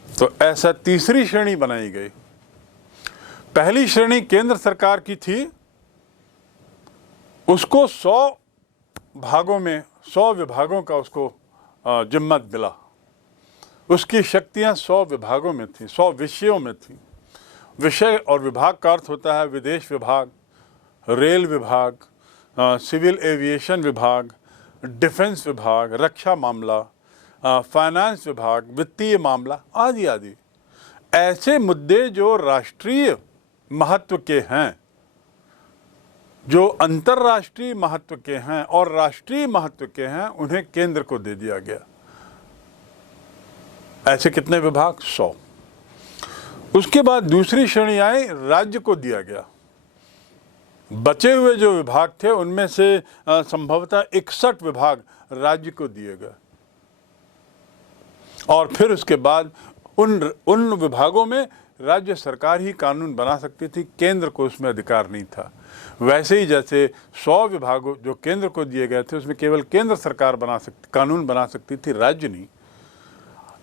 तो ऐसा तीसरी श्रेणी बनाई गई। पहली श्रेणी केंद्र सरकार की थी, उसको 100 भागों में, 100 विभागों का उसको जिम्मा मिला। उसकी शक्तियां 100 विभागों में थी, 100 विषयों में थी। विषय और विभाग का अर्थ होता है विदेश विभाग, रेल विभाग, सिविल एविएशन विभाग, डिफेंस विभाग, रक्षा मामला, फाइनेंस विभाग, वित्तीय मामला आदि आदि। ऐसे मुद्दे जो राष्ट्रीय महत्व के हैं, जो अंतर्राष्ट्रीय महत्व के हैं और राष्ट्रीय महत्व के हैं, उन्हें केंद्र को दे दिया गया। ऐसे कितने विभाग? 100। उसके बाद दूसरी श्रेणी आई, राज्य को दिया गया। बचे हुए जो विभाग थे उनमें से संभवतः 61 विभाग राज्य को दिए गए, और फिर उसके बाद उन विभागों में राज्य सरकार ही कानून बना सकती थी, केंद्र को उसमें अधिकार नहीं था। वैसे ही जैसे 100 विभागों जो केंद्र को दिए गए थे, उसमें केवल केंद्र सरकार कानून बना सकती थी, राज्य नहीं।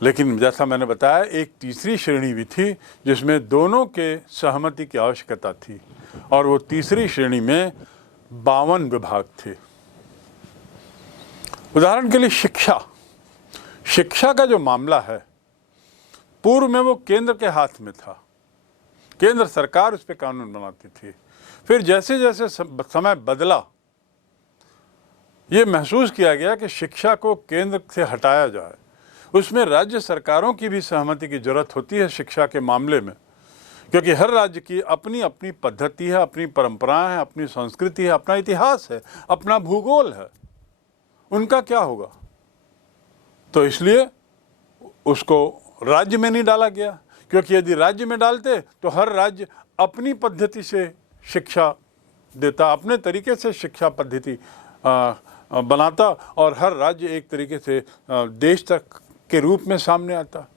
लेकिन जैसा मैंने बताया, एक तीसरी श्रेणी भी थी जिसमें दोनों के सहमति की आवश्यकता थी, और वो तीसरी श्रेणी में 52 विभाग थे। उदाहरण के लिए शिक्षा का जो मामला है, पूर्व में वो केंद्र के हाथ में था, केंद्र सरकार उस पर कानून बनाती थी। फिर जैसे जैसे समय बदला, ये महसूस किया गया कि शिक्षा को केंद्र से हटाया जाए। उसमें राज्य सरकारों की भी सहमति की जरूरत होती है शिक्षा के मामले में, क्योंकि हर राज्य की अपनी अपनी पद्धति है, अपनी परंपराएं हैं, अपनी संस्कृति है, अपना इतिहास है, अपना भूगोल है। उनका क्या होगा? तो इसलिए उसको राज्य में नहीं डाला गया, क्योंकि यदि राज्य में डालते तो हर राज्य अपनी पद्धति से शिक्षा देता, अपने तरीके से शिक्षा पद्धति बनाता और हर राज्य एक तरीके से देश तक के रूप में सामने आता।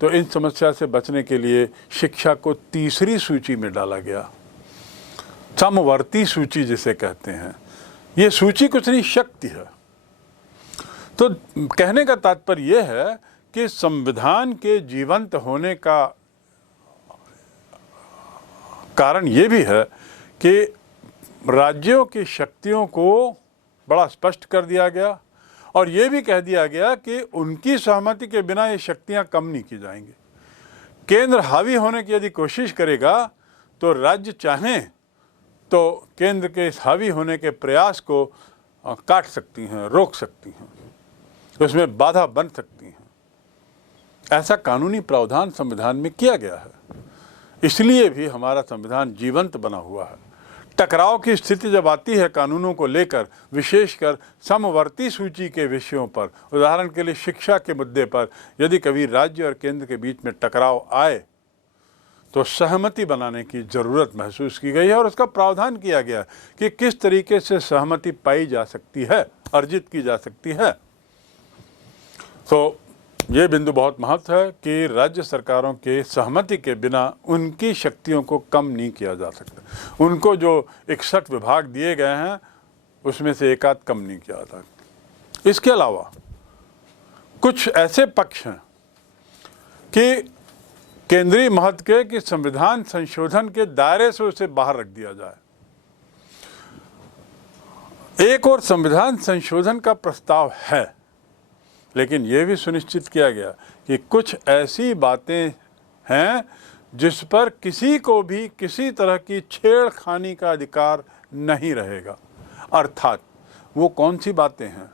तो इन समस्या से बचने के लिए शिक्षा को तीसरी सूची में डाला गया, समवर्ती सूची जिसे कहते हैं। ये सूची कुछ नहीं, शक्ति है। तो कहने का तात्पर्य यह है कि संविधान के जीवंत होने का कारण ये भी है कि राज्यों की शक्तियों को बड़ा स्पष्ट कर दिया गया और ये भी कह दिया गया कि उनकी सहमति के बिना ये शक्तियां कम नहीं की जाएंगी। केंद्र हावी होने की यदि कोशिश करेगा तो राज्य चाहें तो केंद्र के इस हावी होने के प्रयास को काट सकती हैं, रोक सकती हैं, उसमें बाधा बन सकती हैं। ऐसा कानूनी प्रावधान संविधान में किया गया है। इसलिए भी हमारा संविधान जीवंत बना हुआ है। टकराव की स्थिति जब आती है कानूनों को लेकर, विशेषकर समवर्ती सूची के विषयों पर, उदाहरण के लिए शिक्षा के मुद्दे पर, यदि कभी राज्य और केंद्र के बीच में टकराव आए तो सहमति बनाने की ज़रूरत महसूस की गई है और उसका प्रावधान किया गया कि किस तरीके से सहमति पाई जा सकती है, अर्जित की जा सकती है। तो ये बिंदु बहुत महत्व है कि राज्य सरकारों के सहमति के बिना उनकी शक्तियों को कम नहीं किया जा सकता। उनको जो 61 विभाग दिए गए हैं उसमें से एक आध कम नहीं किया जाता। इसके अलावा कुछ ऐसे पक्ष हैं कि केंद्रीय महत्व के कि संविधान संशोधन के दायरे से उसे बाहर रख दिया जाए। एक और संविधान संशोधन का प्रस्ताव है, लेकिन यह भी सुनिश्चित किया गया कि कुछ ऐसी बातें हैं जिस पर किसी को भी किसी तरह की छेड़खानी का अधिकार नहीं रहेगा। अर्थात वो कौन सी बातें हैं?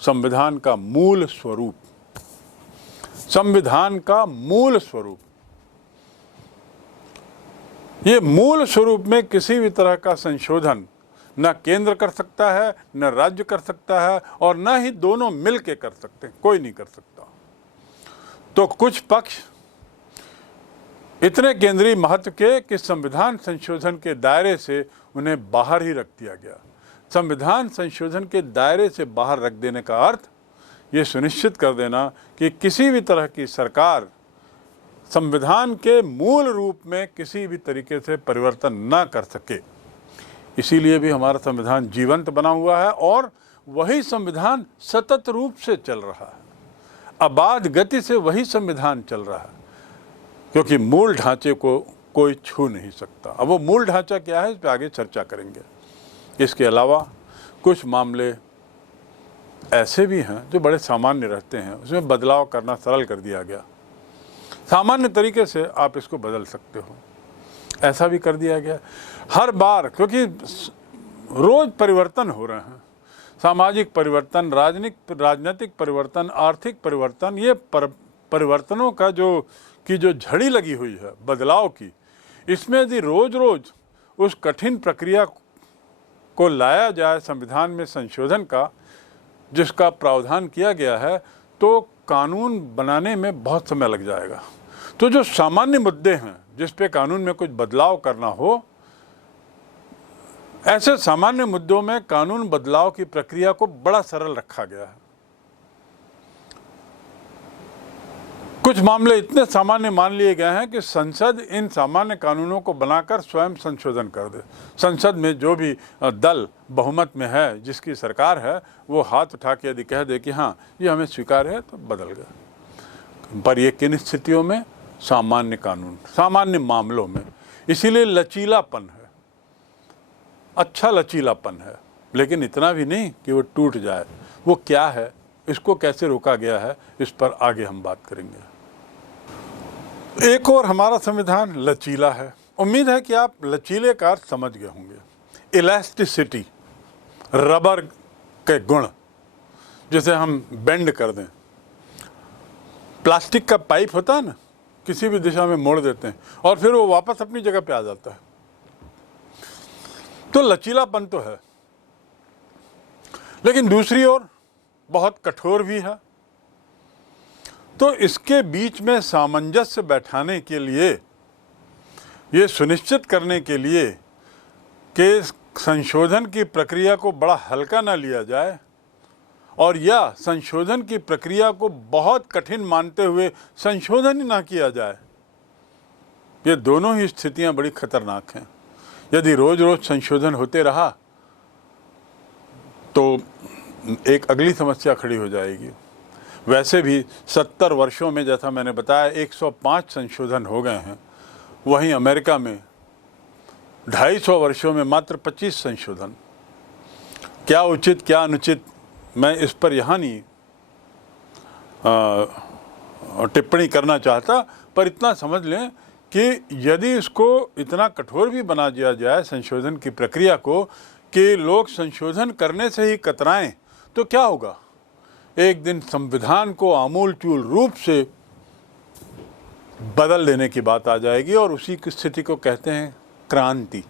संविधान का मूल स्वरूप, संविधान का मूल स्वरूप। ये मूल स्वरूप में किसी भी तरह का संशोधन न केंद्र कर सकता है, न राज्य कर सकता है और न ही दोनों मिलके कर सकते हैं, कोई नहीं कर सकता। तो कुछ पक्ष इतने केंद्रीय महत्व के कि संविधान संशोधन के दायरे से उन्हें बाहर ही रख दिया गया। संविधान संशोधन के दायरे से बाहर रख देने का अर्थ ये सुनिश्चित कर देना कि किसी भी तरह की सरकार संविधान के मूल रूप में किसी भी तरीके से परिवर्तन न कर सके। इसीलिए भी हमारा संविधान जीवंत बना हुआ है और वही संविधान सतत रूप से चल रहा है, अबाध गति से वही संविधान चल रहा है, क्योंकि मूल ढांचे को कोई छू नहीं सकता। अब वो मूल ढांचा क्या है, इस पर आगे चर्चा करेंगे। इसके अलावा कुछ मामले ऐसे भी हैं जो बड़े सामान्य रहते हैं, उसमें बदलाव करना सरल कर दिया गया। सामान्य तरीके से आप इसको बदल सकते हो, ऐसा भी कर दिया गया। हर बार, क्योंकि रोज परिवर्तन हो रहे हैं, सामाजिक परिवर्तन, राजनीतिक परिवर्तन, आर्थिक परिवर्तन, ये परिवर्तनों का जो झड़ी लगी हुई है बदलाव की, इसमें यदि रोज रोज उस कठिन प्रक्रिया को लाया जाए संविधान में संशोधन का, जिसका प्रावधान किया गया है, तो कानून बनाने में बहुत समय लग जाएगा। तो जो सामान्य मुद्दे हैं जिस पे कानून में कुछ बदलाव करना हो, ऐसे सामान्य मुद्दों में कानून बदलाव की प्रक्रिया को बड़ा सरल रखा गया है। कुछ मामले इतने सामान्य मान लिए गए हैं कि संसद इन सामान्य कानूनों को बनाकर स्वयं संशोधन कर दे। संसद में जो भी दल बहुमत में है, जिसकी सरकार है, वो हाथ उठा के यदि कह दे कि हाँ ये हमें स्वीकार है, तो बदल गया। पर ये किन स्थितियों में? सामान्य कानून, सामान्य मामलों में। इसीलिए लचीलापन है, अच्छा लचीलापन है, लेकिन इतना भी नहीं कि वो टूट जाए। वो क्या है, इसको कैसे रोका गया है, इस पर आगे हम बात करेंगे। एक और हमारा संविधान लचीला है। उम्मीद है कि आप लचीले का अर्थ समझ गए होंगे। इलास्टिसिटी, रबर के गुण, जिसे हम बेंड कर दें। प्लास्टिक का पाइप होता है ना, किसी भी दिशा में मोड़ देते हैं और फिर वो वापस अपनी जगह पे आ जाता है। तो लचीलापन तो है, लेकिन दूसरी ओर बहुत कठोर भी है। तो इसके बीच में सामंजस्य बैठाने के लिए, ये सुनिश्चित करने के लिए कि संशोधन की प्रक्रिया को बड़ा हल्का ना लिया जाए और या संशोधन की प्रक्रिया को बहुत कठिन मानते हुए संशोधन ही ना किया जाए, ये दोनों ही स्थितियां बड़ी खतरनाक हैं। यदि रोज रोज संशोधन होते रहा तो एक अगली समस्या खड़ी हो जाएगी। वैसे भी 70 वर्षों में, जैसा मैंने बताया, 105 संशोधन हो गए हैं। वहीं अमेरिका में 250 वर्षों में मात्र 25 संशोधन। क्या उचित क्या अनुचित, मैं इस पर यहाँ नहीं टिप्पणी करना चाहता, पर इतना समझ लें कि यदि इसको इतना कठोर भी बना दिया जाए संशोधन की प्रक्रिया को कि लोग संशोधन करने से ही कतराएं, तो क्या होगा? एक दिन संविधान को आमूलचूल रूप से बदल देने की बात आ जाएगी और उसी की स्थिति को कहते हैं क्रांति।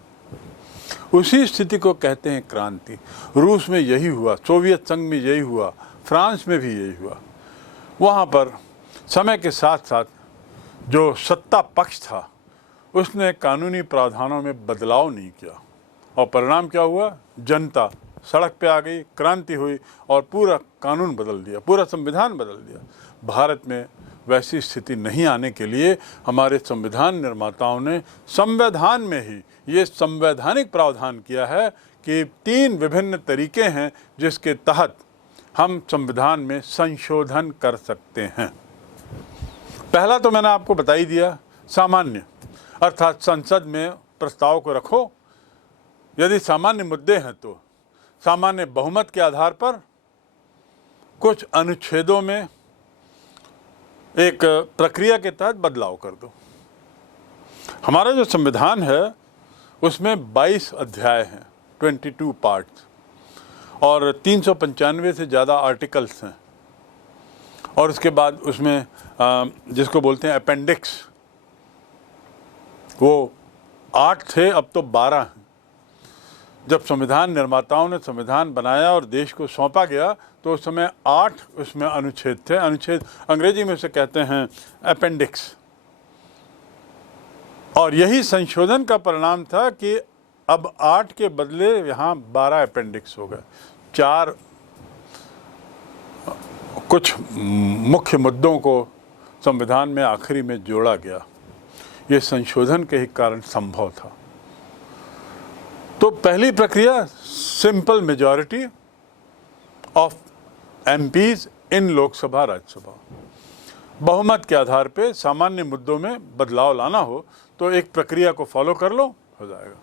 उसी स्थिति को कहते हैं क्रांति। रूस में यही हुआ, सोवियत संघ में यही हुआ, फ्रांस में भी यही हुआ। वहाँ पर समय के साथ साथ जो सत्ता पक्ष था उसने कानूनी प्रावधानों में बदलाव नहीं किया और परिणाम क्या हुआ? जनता सड़क पे आ गई, क्रांति हुई और पूरा कानून बदल दिया, पूरा संविधान बदल दिया। भारत में वैसी स्थिति नहीं आने के लिए हमारे संविधान निर्माताओं ने संविधान में ही ये संवैधानिक प्रावधान किया है कि 3 विभिन्न तरीके हैं जिसके तहत हम संविधान में संशोधन कर सकते हैं। पहला तो मैंने आपको बता ही दिया, सामान्य, अर्थात संसद में प्रस्ताव को रखो, यदि सामान्य मुद्दे हैं तो सामान्य बहुमत के आधार पर कुछ अनुच्छेदों में एक प्रक्रिया के तहत बदलाव कर दो। हमारा जो संविधान है उसमें 22 अध्याय हैं, 22 पार्ट्स, और 395 से ज़्यादा आर्टिकल्स हैं। और उसके बाद उसमें जिसको बोलते हैं अपेंडिक्स, वो 8 थे, अब तो 12 हैं। जब संविधान निर्माताओं ने संविधान बनाया और देश को सौंपा गया तो उस समय 8 उसमें अनुच्छेद थे। अनुच्छेद अंग्रेजी में से कहते हैं अपेंडिक्स। और यही संशोधन का परिणाम था कि अब 8 के बदले यहाँ 12 अपेंडिक्स हो गए। 4 कुछ मुख्य मुद्दों को संविधान में आखिरी में जोड़ा गया। ये संशोधन के ही कारण संभव था। तो पहली प्रक्रिया, सिंपल मेजॉरिटी ऑफ एमपीज इन लोकसभा राज्यसभा, बहुमत के आधार पे सामान्य मुद्दों में बदलाव लाना हो तो एक प्रक्रिया को फॉलो कर लो, हो जाएगा।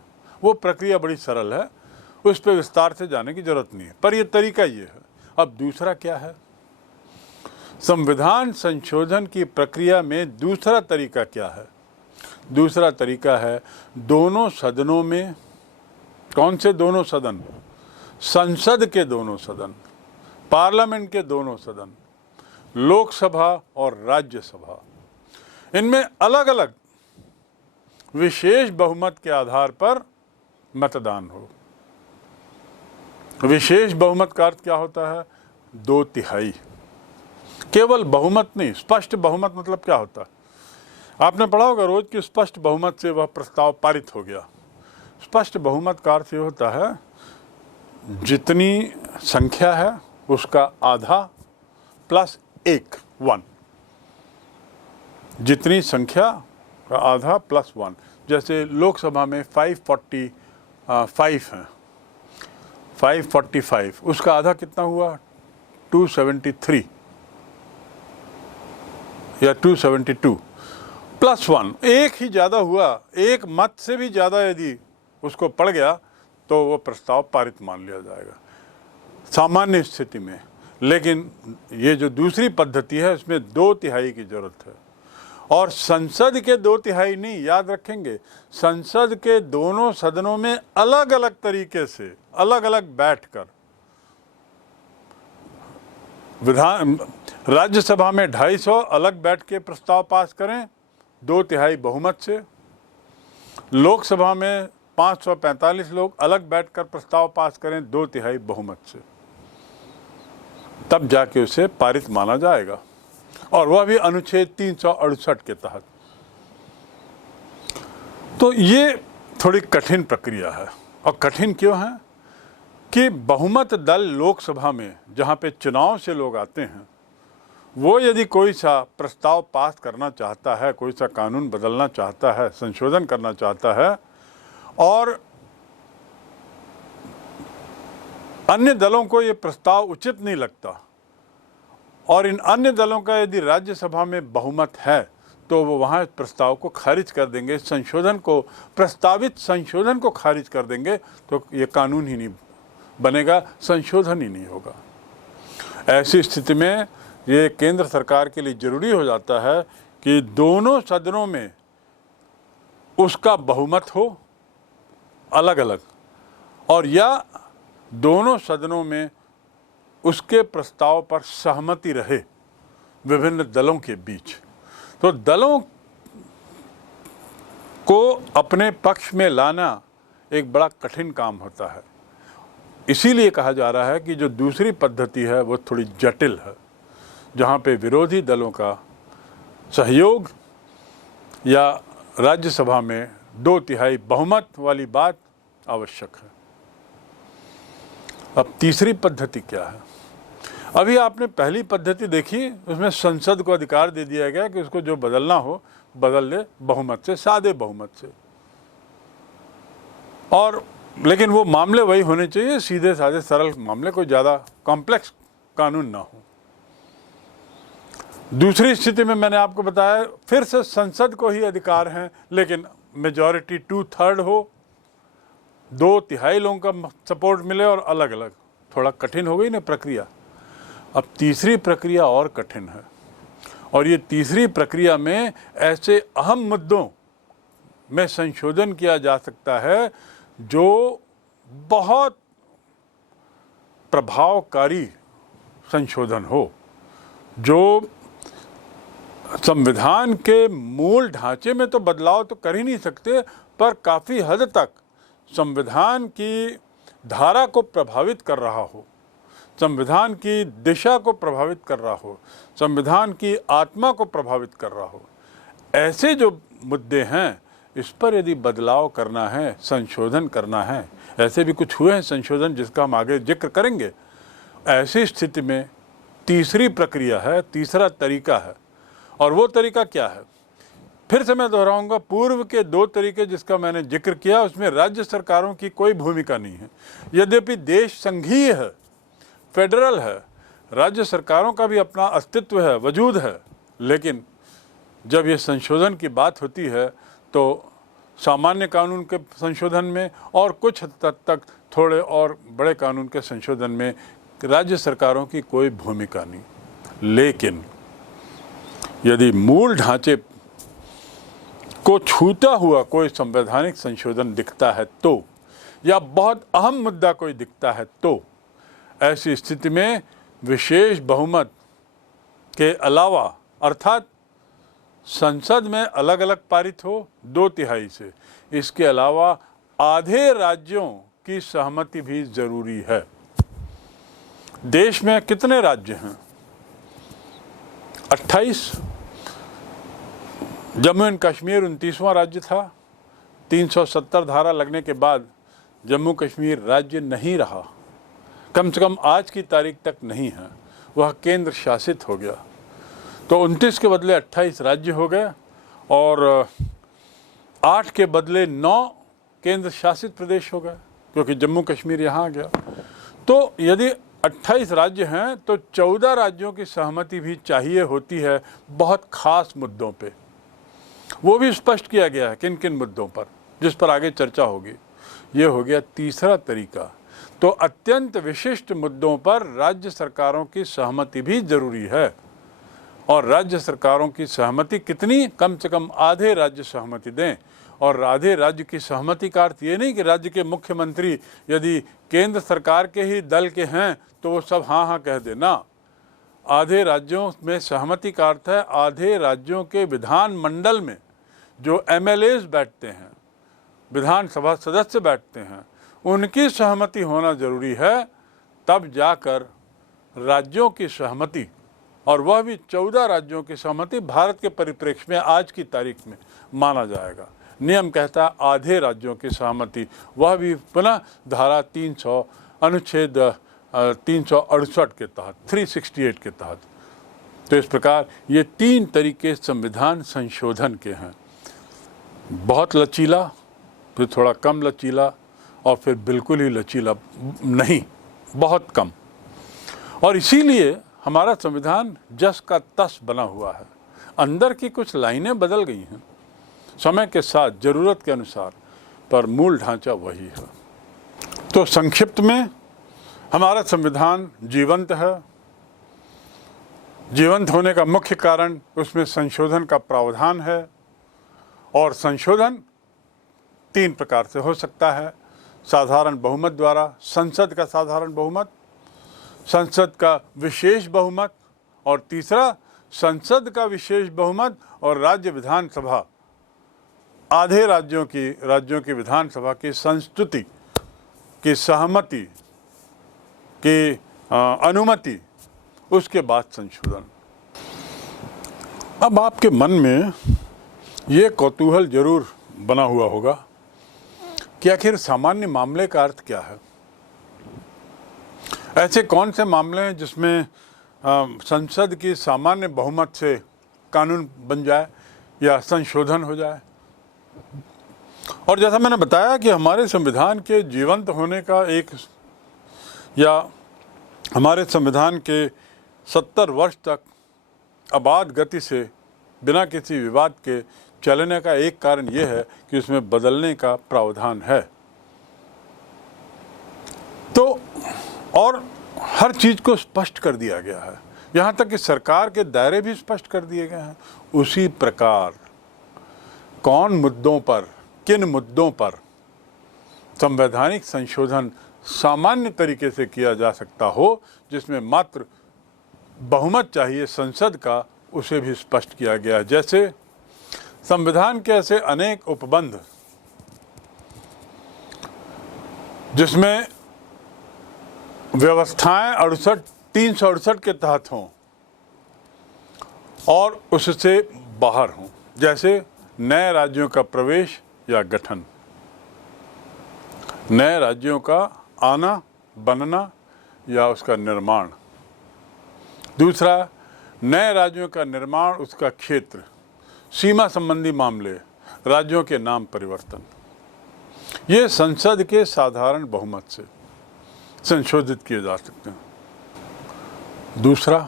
वो प्रक्रिया बड़ी सरल है, उस पर विस्तार से जाने की जरूरत नहीं है, पर ये तरीका ये है। अब दूसरा क्या है? संविधान संशोधन की प्रक्रिया में दूसरा तरीका क्या है? दूसरा तरीका है दोनों सदनों में। कौन से दोनों सदन? संसद के दोनों सदन, पार्लियामेंट के दोनों सदन, लोकसभा और राज्यसभा, इनमें अलग अलग विशेष बहुमत के आधार पर मतदान हो। विशेष बहुमत का अर्थ क्या होता है? 2/3। केवल बहुमत नहीं, स्पष्ट बहुमत मतलब क्या होता है? आपने पढ़ा होगा रोज कि स्पष्ट बहुमत से वह प्रस्ताव पारित हो गया। स्पष्ट बहुमत का अर्थ ये होता है जितनी संख्या है उसका आधा प्लस 1 जितनी संख्या का आधा प्लस 1। जैसे लोकसभा में 545 हैं, 545 उसका आधा कितना हुआ? 273 या 272 प्लस 1, एक ही ज़्यादा हुआ। एक मत से भी ज़्यादा यदि उसको पड़ गया तो वो प्रस्ताव पारित मान लिया जाएगा सामान्य स्थिति में। लेकिन ये जो दूसरी पद्धति है उसमें 2/3 की जरूरत है। और संसद के 2/3 नहीं, याद रखेंगे, संसद के दोनों सदनों में अलग अलग तरीके से, अलग अलग बैठकर राज्यसभा में 250 अलग बैठ के प्रस्ताव पास करें 2/3 बहुमत से, लोकसभा में 545 लोग अलग बैठकर प्रस्ताव पास करें 2/3 बहुमत से, तब जाके उसे पारित माना जाएगा, और वह भी अनुच्छेद 368 के तहत। तो ये थोड़ी कठिन प्रक्रिया है। और कठिन क्यों है कि बहुमत दल लोकसभा में, जहाँ पे चुनाव से लोग आते हैं, वो यदि कोई सा प्रस्ताव पास करना चाहता है, कोई सा कानून बदलना चाहता है, संशोधन करना चाहता है, और अन्य दलों को ये प्रस्ताव उचित नहीं लगता, और इन अन्य दलों का यदि राज्यसभा में बहुमत है, तो वो वहाँ इस प्रस्ताव को खारिज कर देंगे, संशोधन को, प्रस्तावित संशोधन को खारिज कर देंगे, तो ये कानून ही नहीं बनेगा, संशोधन ही नहीं होगा। ऐसी स्थिति में ये केंद्र सरकार के लिए जरूरी हो जाता है कि दोनों सदनों में उसका बहुमत हो अलग अलग, और या दोनों सदनों में उसके प्रस्ताव पर सहमति रहे विभिन्न दलों के बीच। तो दलों को अपने पक्ष में लाना एक बड़ा कठिन काम होता है। इसीलिए कहा जा रहा है कि जो दूसरी पद्धति है वो थोड़ी जटिल है, जहाँ पे विरोधी दलों का सहयोग या राज्यसभा में 2/3 बहुमत वाली बात आवश्यक है। अब तीसरी पद्धति क्या है? अभी आपने पहली पद्धति देखी, उसमें संसद को अधिकार दे दिया गया कि उसको जो बदलना हो बदल ले बहुमत से, सादे बहुमत से। और लेकिन वो मामले वही होने चाहिए, सीधे साधे सरल मामले, कोई ज़्यादा कॉम्प्लेक्स कानून ना हो। दूसरी स्थिति में मैंने आपको बताया फिर से संसद को ही अधिकार हैं, लेकिन मेजॉरिटी 2/3 हो, 2/3 लोगों का सपोर्ट मिले और अलग अलग। थोड़ा कठिन हो गई ना प्रक्रिया। अब तीसरी प्रक्रिया और कठिन है, और ये तीसरी प्रक्रिया में ऐसे अहम मुद्दों में संशोधन किया जा सकता है जो बहुत प्रभावकारी संशोधन हो, जो संविधान के मूल ढांचे में तो बदलाव तो कर ही नहीं सकते, पर काफ़ी हद तक संविधान की धारा को प्रभावित कर रहा हो, संविधान की दिशा को प्रभावित कर रहा हो, संविधान की आत्मा को प्रभावित कर रहा हो। ऐसे जो मुद्दे हैं, इस पर यदि बदलाव करना है, संशोधन करना है, ऐसे भी कुछ हुए हैं संशोधन जिसका हम आगे जिक्र करेंगे। ऐसी स्थिति में तीसरी प्रक्रिया है, तीसरा तरीका है, और वो तरीका क्या है? फिर से मैं दोहराऊंगा, पूर्व के 2 तरीके जिसका मैंने जिक्र किया, उसमें राज्य सरकारों की कोई भूमिका नहीं है। यद्यपि देश संघीय है, फेडरल है, राज्य सरकारों का भी अपना अस्तित्व है, वजूद है, लेकिन जब ये संशोधन की बात होती है तो सामान्य कानून के संशोधन में और कुछ हद तक थोड़े और बड़े कानून के संशोधन में राज्य सरकारों की कोई भूमिका नहीं। लेकिन यदि मूल ढांचे को छूता हुआ कोई संवैधानिक संशोधन दिखता है तो, या बहुत अहम मुद्दा कोई दिखता है तो, ऐसी स्थिति में विशेष बहुमत के अलावा, अर्थात संसद में अलग अलग पारित हो 2/3 से, इसके अलावा आधे राज्यों की सहमति भी जरूरी है। देश में कितने राज्य हैं? 28। जम्मू एंड कश्मीर 29वां राज्य था। 370 धारा लगने के बाद जम्मू कश्मीर राज्य नहीं रहा, कम से कम आज की तारीख तक नहीं है, वह केंद्र शासित हो गया। तो 29 के बदले 28 राज्य हो गए, और 8 के बदले 9 केंद्र शासित प्रदेश हो गए, क्योंकि जम्मू कश्मीर यहाँ आ गया। तो यदि 28 राज्य हैं तो 14 राज्यों की सहमति भी चाहिए होती है बहुत खास मुद्दों पे। वो भी स्पष्ट किया गया है किन किन मुद्दों पर, जिस पर आगे चर्चा होगी। ये हो गया तीसरा तरीका। तो अत्यंत विशिष्ट मुद्दों पर राज्य सरकारों की सहमति भी जरूरी है, और राज्य सरकारों की सहमति कितनी? कम से कम आधे राज्य सहमति दें। और आधे राज्य की सहमति का अर्थ ये नहीं कि राज्य के मुख्यमंत्री यदि केंद्र सरकार के ही दल के हैं तो वो सब हाँ हाँ कह देना। आधे राज्यों में सहमति का अर्थ है आधे राज्यों के विधानमंडल में जो एमएलएज बैठते हैं, विधानसभा सदस्य बैठते हैं, उनकी सहमति होना जरूरी है, तब जाकर राज्यों की सहमति, और वह भी 14 राज्यों की सहमति भारत के परिप्रेक्ष्य में आज की तारीख में माना जाएगा। नियम कहता है आधे राज्यों की सहमति, वह भी पुनः धारा 300 अनुच्छेद 368 के तहत, 368 के तहत। तो इस प्रकार ये 3 तरीके संविधान संशोधन के हैं, बहुत लचीला, फिर थोड़ा कम लचीला, और फिर बिल्कुल ही लचीला नहीं, बहुत कम। और इसीलिए हमारा संविधान जस का तस बना हुआ है। अंदर की कुछ लाइनें बदल गई हैं समय के साथ, ज़रूरत के अनुसार, पर मूल ढांचा वही है। तो संक्षिप्त में हमारा संविधान जीवंत है। जीवंत होने का मुख्य कारण उसमें संशोधन का प्रावधान है, और संशोधन 3 प्रकार से हो सकता है। साधारण बहुमत द्वारा, संसद का साधारण बहुमत, संसद का विशेष बहुमत, और तीसरा संसद का विशेष बहुमत और राज्य विधानसभा, आधे राज्यों की विधानसभा की संस्तुति की सहमति की अनुमति, उसके बाद संशोधन। अब आपके मन में ये कौतूहल जरूर बना हुआ होगा कि आखिर सामान्य मामले का अर्थ क्या है। ऐसे कौन से मामले हैं जिसमें संसद की सामान्य बहुमत से कानून बन जाए या संशोधन हो जाए। और जैसा मैंने बताया कि हमारे संविधान के जीवंत होने का या हमारे संविधान के 70 वर्ष तक अबाध गति से बिना किसी विवाद के चलने का एक कारण यह है कि उसमें बदलने का प्रावधान है। तो और हर चीज़ को स्पष्ट कर दिया गया है, यहाँ तक कि सरकार के दायरे भी स्पष्ट कर दिए गए हैं। उसी प्रकार कौन मुद्दों पर, किन मुद्दों पर संवैधानिक संशोधन सामान्य तरीके से किया जा सकता हो, जिसमें मात्र बहुमत चाहिए संसद का, उसे भी स्पष्ट किया गया। जैसे संविधान के ऐसे अनेक उपबंध जिसमें व्यवस्थाएं 368 के तहत हों और उससे बाहर हों, जैसे नए राज्यों का प्रवेश या गठन, नए राज्यों का आना, बनना या उसका निर्माण। दूसरा, नए राज्यों का निर्माण, उसका क्षेत्र, सीमा संबंधी मामले, राज्यों के नाम परिवर्तन, ये संसद के साधारण बहुमत से संशोधित किए जा सकते हैं। दूसरा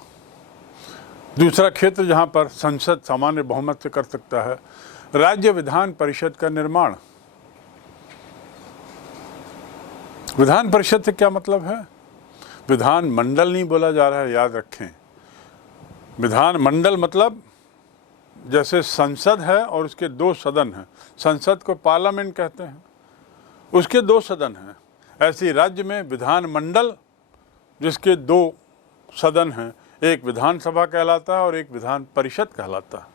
क्षेत्र जहां पर संसद सामान्य बहुमत से कर सकता है, राज्य विधान परिषद का निर्माण। विधान परिषद से क्या मतलब है? विधान मंडल नहीं बोला जा रहा है, याद रखें। विधान मंडल मतलब जैसे संसद है और उसके 2 सदन हैं, संसद को पार्लियामेंट कहते हैं, उसके 2 सदन हैं। ऐसी राज्य में विधान मंडल जिसके 2 सदन हैं, एक विधानसभा कहलाता है और एक विधान परिषद कहलाता है।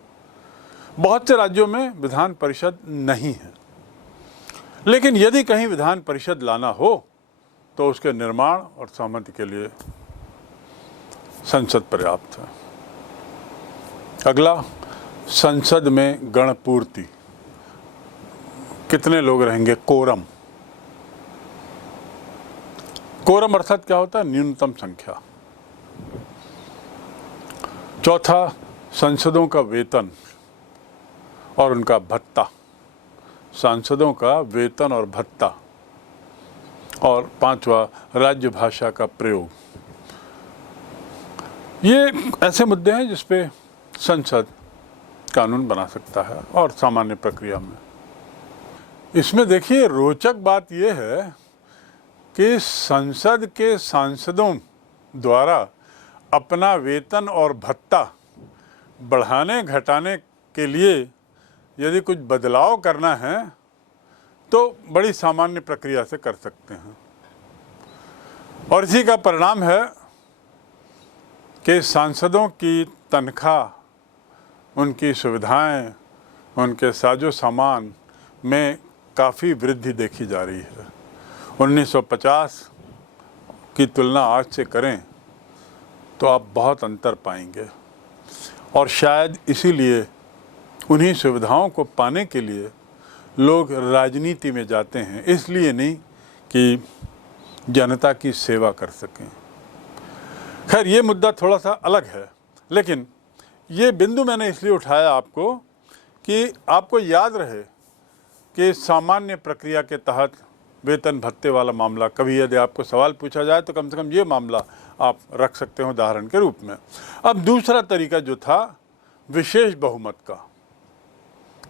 बहुत से राज्यों में विधान परिषद नहीं है, लेकिन यदि कहीं विधान परिषद लाना हो तो उसके निर्माण और सहमति के लिए संसद पर्याप्त है। अगला, संसद में गणपूर्ति, कितने लोग रहेंगे, कोरम। कोरम अर्थात क्या होता है? न्यूनतम संख्या। चौथा, सांसदों का वेतन और उनका भत्ता, सांसदों का वेतन और भत्ता। और 5वां, राज्य भाषा का प्रयोग। ये ऐसे मुद्दे हैं जिस पे संसद कानून बना सकता है और सामान्य प्रक्रिया में। इसमें देखिए, रोचक बात यह है कि संसद के सांसदों द्वारा अपना वेतन और भत्ता बढ़ाने घटाने के लिए यदि कुछ बदलाव करना है तो बड़ी सामान्य प्रक्रिया से कर सकते हैं। और इसी का परिणाम है कि सांसदों की तनख्वाह, उनकी सुविधाएं, उनके साजो सामान में काफ़ी वृद्धि देखी जा रही है। 1950 की तुलना आज से करें तो आप बहुत अंतर पाएंगे, और शायद इसीलिए उन्हीं सुविधाओं को पाने के लिए लोग राजनीति में जाते हैं, इसलिए नहीं कि जनता की सेवा कर सकें। खैर, ये मुद्दा थोड़ा सा अलग है, लेकिन ये बिंदु मैंने इसलिए उठाया आपको कि आपको याद रहे कि सामान्य प्रक्रिया के तहत वेतन भत्ते वाला मामला, कभी यदि आपको सवाल पूछा जाए तो कम से कम ये मामला आप रख सकते हो उदाहरण के रूप में। अब दूसरा तरीका जो था विशेष बहुमत का,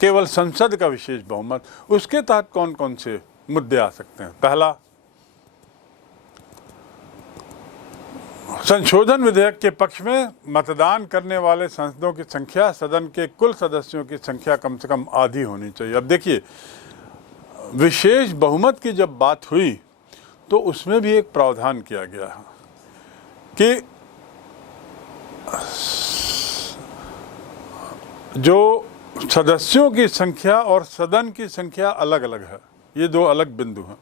केवल संसद का विशेष बहुमत, उसके तहत कौन कौन से मुद्दे आ सकते हैं। पहला, संशोधन विधेयक के पक्ष में मतदान करने वाले सांसदों की संख्या सदन के कुल सदस्यों की संख्या कम से कम आधी होनी चाहिए। अब देखिए, विशेष बहुमत की जब बात हुई तो उसमें भी एक प्रावधान किया गया है कि जो सदस्यों की संख्या और सदन की संख्या अलग अलग है, ये दो अलग बिंदु हैं।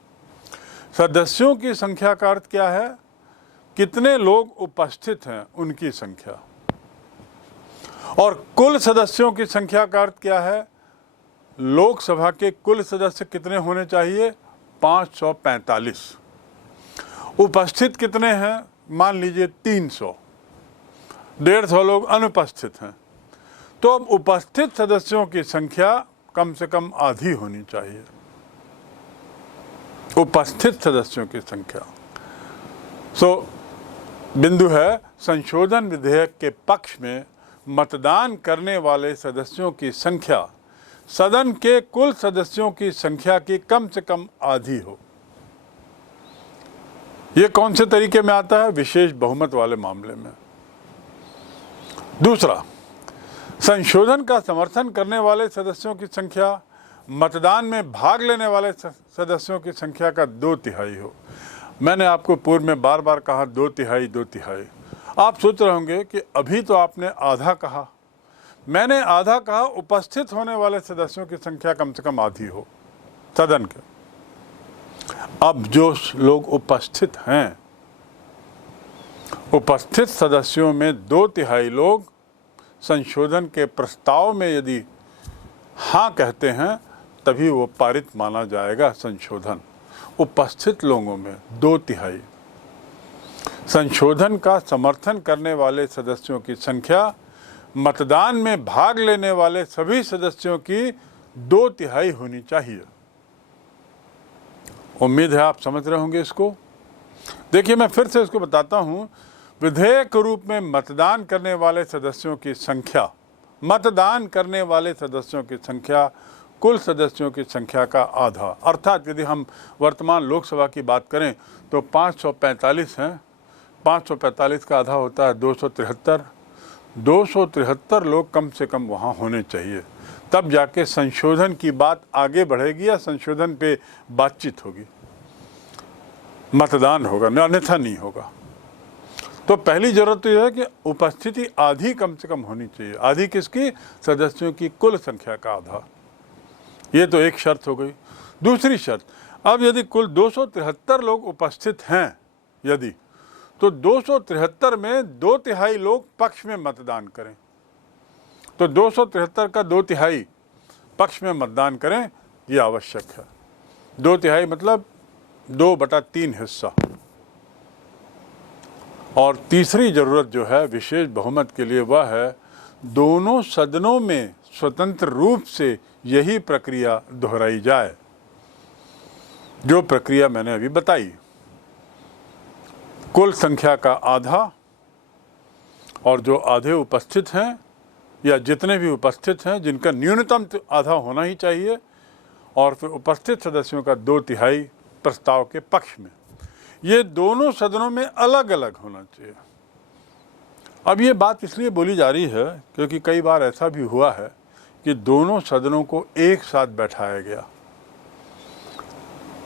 सदस्यों की संख्या का अर्थ क्या है? कितने लोग उपस्थित हैं उनकी संख्या। और कुल सदस्यों की संख्या का अर्थ क्या है? लोकसभा के कुल सदस्य कितने होने चाहिए? 545। उपस्थित कितने हैं? मान लीजिए 300, 150 लोग अनुपस्थित हैं, तो अब उपस्थित सदस्यों की संख्या कम से कम आधी होनी चाहिए। उपस्थित सदस्यों की संख्या। बिंदु है, संशोधन विधेयक के पक्ष में मतदान करने वाले सदस्यों की संख्या सदन के कुल सदस्यों की संख्या की कम से कम आधी हो। यह कौन से तरीके में आता है? विशेष बहुमत वाले मामले में। दूसरा, संशोधन का समर्थन करने वाले सदस्यों की संख्या मतदान में भाग लेने वाले सदस्यों की संख्या का 2/3 हो। मैंने आपको पूर्व में बार बार कहा 2/3, 2/3। आप सोच रहे होंगे कि अभी तो आपने आधा कहा। मैंने आधा कहा उपस्थित होने वाले सदस्यों की संख्या कम से कम आधी हो सदन के। अब जो लोग उपस्थित हैं, उपस्थित सदस्यों में 2/3 लोग संशोधन के प्रस्ताव में यदि हाँ कहते हैं तभी वो पारित माना जाएगा संशोधन। उपस्थित लोगों में 2/3। संशोधन का समर्थन करने वाले सदस्यों की संख्या मतदान में भाग लेने वाले सभी सदस्यों की 2/3 होनी चाहिए। उम्मीद है आप समझ रहे होंगे इसको। देखिए, मैं फिर से इसको बताता हूं। विधेयक के रूप में मतदान करने वाले सदस्यों की संख्या, मतदान करने वाले सदस्यों की संख्या कुल सदस्यों की संख्या का आधा। अर्थात यदि हम वर्तमान लोकसभा की बात करें तो 545 हैं, 545 का आधा होता है 273। 273 लोग कम से कम वहाँ होने चाहिए, तब जाके संशोधन की बात आगे बढ़ेगी या संशोधन पे बातचीत होगी, मतदान होगा, अन्यथा नहीं होगा। तो पहली जरूरत तो यह है कि उपस्थिति आधी कम से कम होनी चाहिए। आधी किसकी? सदस्यों की कुल संख्या का आधा। ये तो एक शर्त हो गई। दूसरी शर्त, अब यदि कुल 273 लोग उपस्थित हैं यदि, तो 273 में 2/3 लोग पक्ष में मतदान करें। तो 273 का 2/3 पक्ष में मतदान करें, ये आवश्यक है। 2/3 मतलब 2/3 हिस्सा। और तीसरी जरूरत जो है विशेष बहुमत के लिए, वह है दोनों सदनों में स्वतंत्र रूप से यही प्रक्रिया दोहराई जाए, जो प्रक्रिया मैंने अभी बताई। कुल संख्या का आधा, और जो आधे उपस्थित हैं या जितने भी उपस्थित हैं जिनका न्यूनतम आधा होना ही चाहिए, और फिर उपस्थित सदस्यों का 2/3 प्रस्ताव के पक्ष में। ये दोनों सदनों में अलग अलग होना चाहिए। अब ये बात इसलिए बोली जा रही है क्योंकि कई बार ऐसा भी हुआ है कि दोनों सदनों को एक साथ बैठाया गया।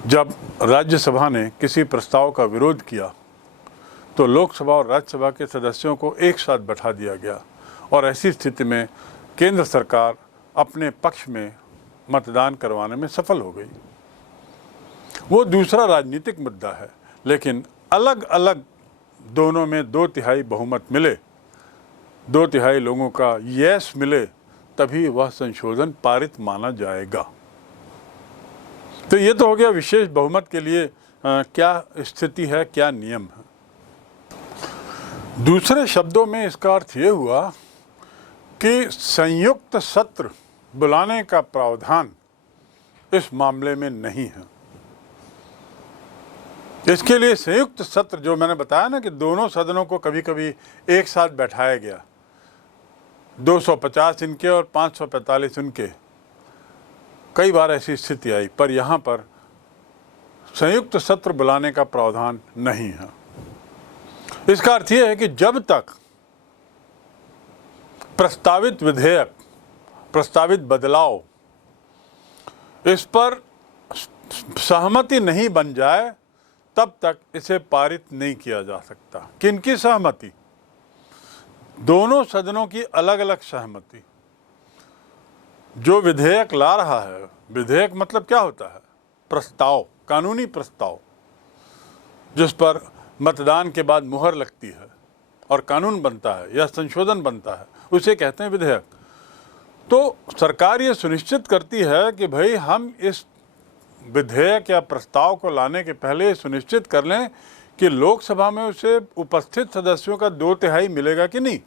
जब राज्यसभा ने किसी प्रस्ताव का विरोध किया तो लोकसभा और राज्यसभा के सदस्यों को एक साथ बैठा दिया गया और ऐसी स्थिति में केंद्र सरकार अपने पक्ष में मतदान करवाने में सफल हो गई। वो दूसरा राजनीतिक मुद्दा है, लेकिन अलग अलग दोनों में 2/3 बहुमत मिले, 2/3 लोगों का यस मिले, तभी वह संशोधन पारित माना जाएगा। तो ये तो हो गया विशेष बहुमत के लिए क्या स्थिति है, क्या नियम है। दूसरे शब्दों में इसका अर्थ ये हुआ कि संयुक्त सत्र बुलाने का प्रावधान इस मामले में नहीं है। इसके लिए संयुक्त सत्र, जो मैंने बताया ना कि दोनों सदनों को कभी कभी एक साथ बैठाया गया, 250 इनके और 545 उनके, कई बार ऐसी स्थिति आई, पर यहाँ पर संयुक्त सत्र बुलाने का प्रावधान नहीं है। इसका अर्थ यह है कि जब तक प्रस्तावित विधेयक, प्रस्तावित बदलाव, इस पर सहमति नहीं बन जाए, तब तक इसे पारित नहीं किया जा सकता। किनकी सहमति? दोनों सदनों की अलग अलग सहमति। जो विधेयक ला रहा है, विधेयक मतलब क्या होता है? प्रस्ताव, कानूनी प्रस्ताव, जिस पर मतदान के बाद मुहर लगती है और कानून बनता है या संशोधन बनता है, उसे कहते हैं विधेयक। तो सरकार ये सुनिश्चित करती है कि भाई हम इस विधेयक या प्रस्ताव को लाने के पहले सुनिश्चित कर लें कि लोकसभा में उसे उपस्थित सदस्यों का 2/3 मिलेगा कि नहीं।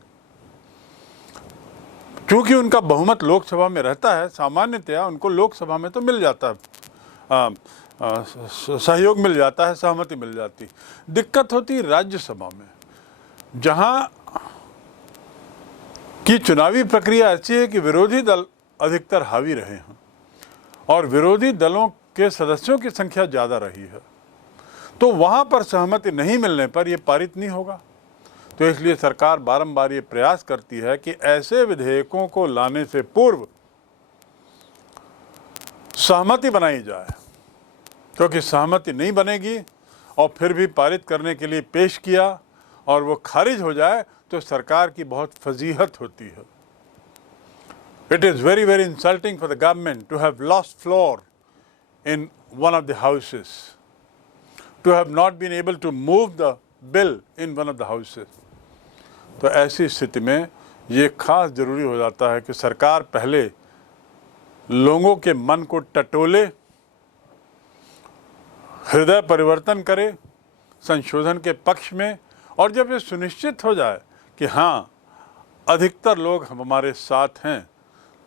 क्योंकि उनका बहुमत लोकसभा में रहता है, सामान्यतया उनको लोकसभा में तो मिल जाता है, सहयोग मिल जाता है, सहमति मिल जाती। दिक्कत होती राज्यसभा में, जहां की चुनावी प्रक्रिया ऐसी है कि विरोधी दल अधिकतर हावी रहे हैं और विरोधी दलों के सदस्यों की संख्या ज़्यादा रही है। तो वहां पर सहमति नहीं मिलने पर यह पारित नहीं होगा। तो इसलिए सरकार बारंबार ये प्रयास करती है कि ऐसे विधेयकों को लाने से पूर्व सहमति बनाई जाए, क्योंकि सहमति नहीं बनेगी और फिर भी पारित करने के लिए पेश किया और वो खारिज हो जाए तो सरकार की बहुत फजीहत होती है। It is very, very insulting for the government to have lost floor in one of the houses, to have not been able to move the bill in one of the houses. तो ऐसी स्थिति में ये खास जरूरी हो जाता है कि सरकार पहले लोगों के मन को टटोले, हृदय परिवर्तन करे संशोधन के पक्ष में, और जब ये सुनिश्चित हो जाए कि हाँ अधिकतर लोग हमारे साथ हैं,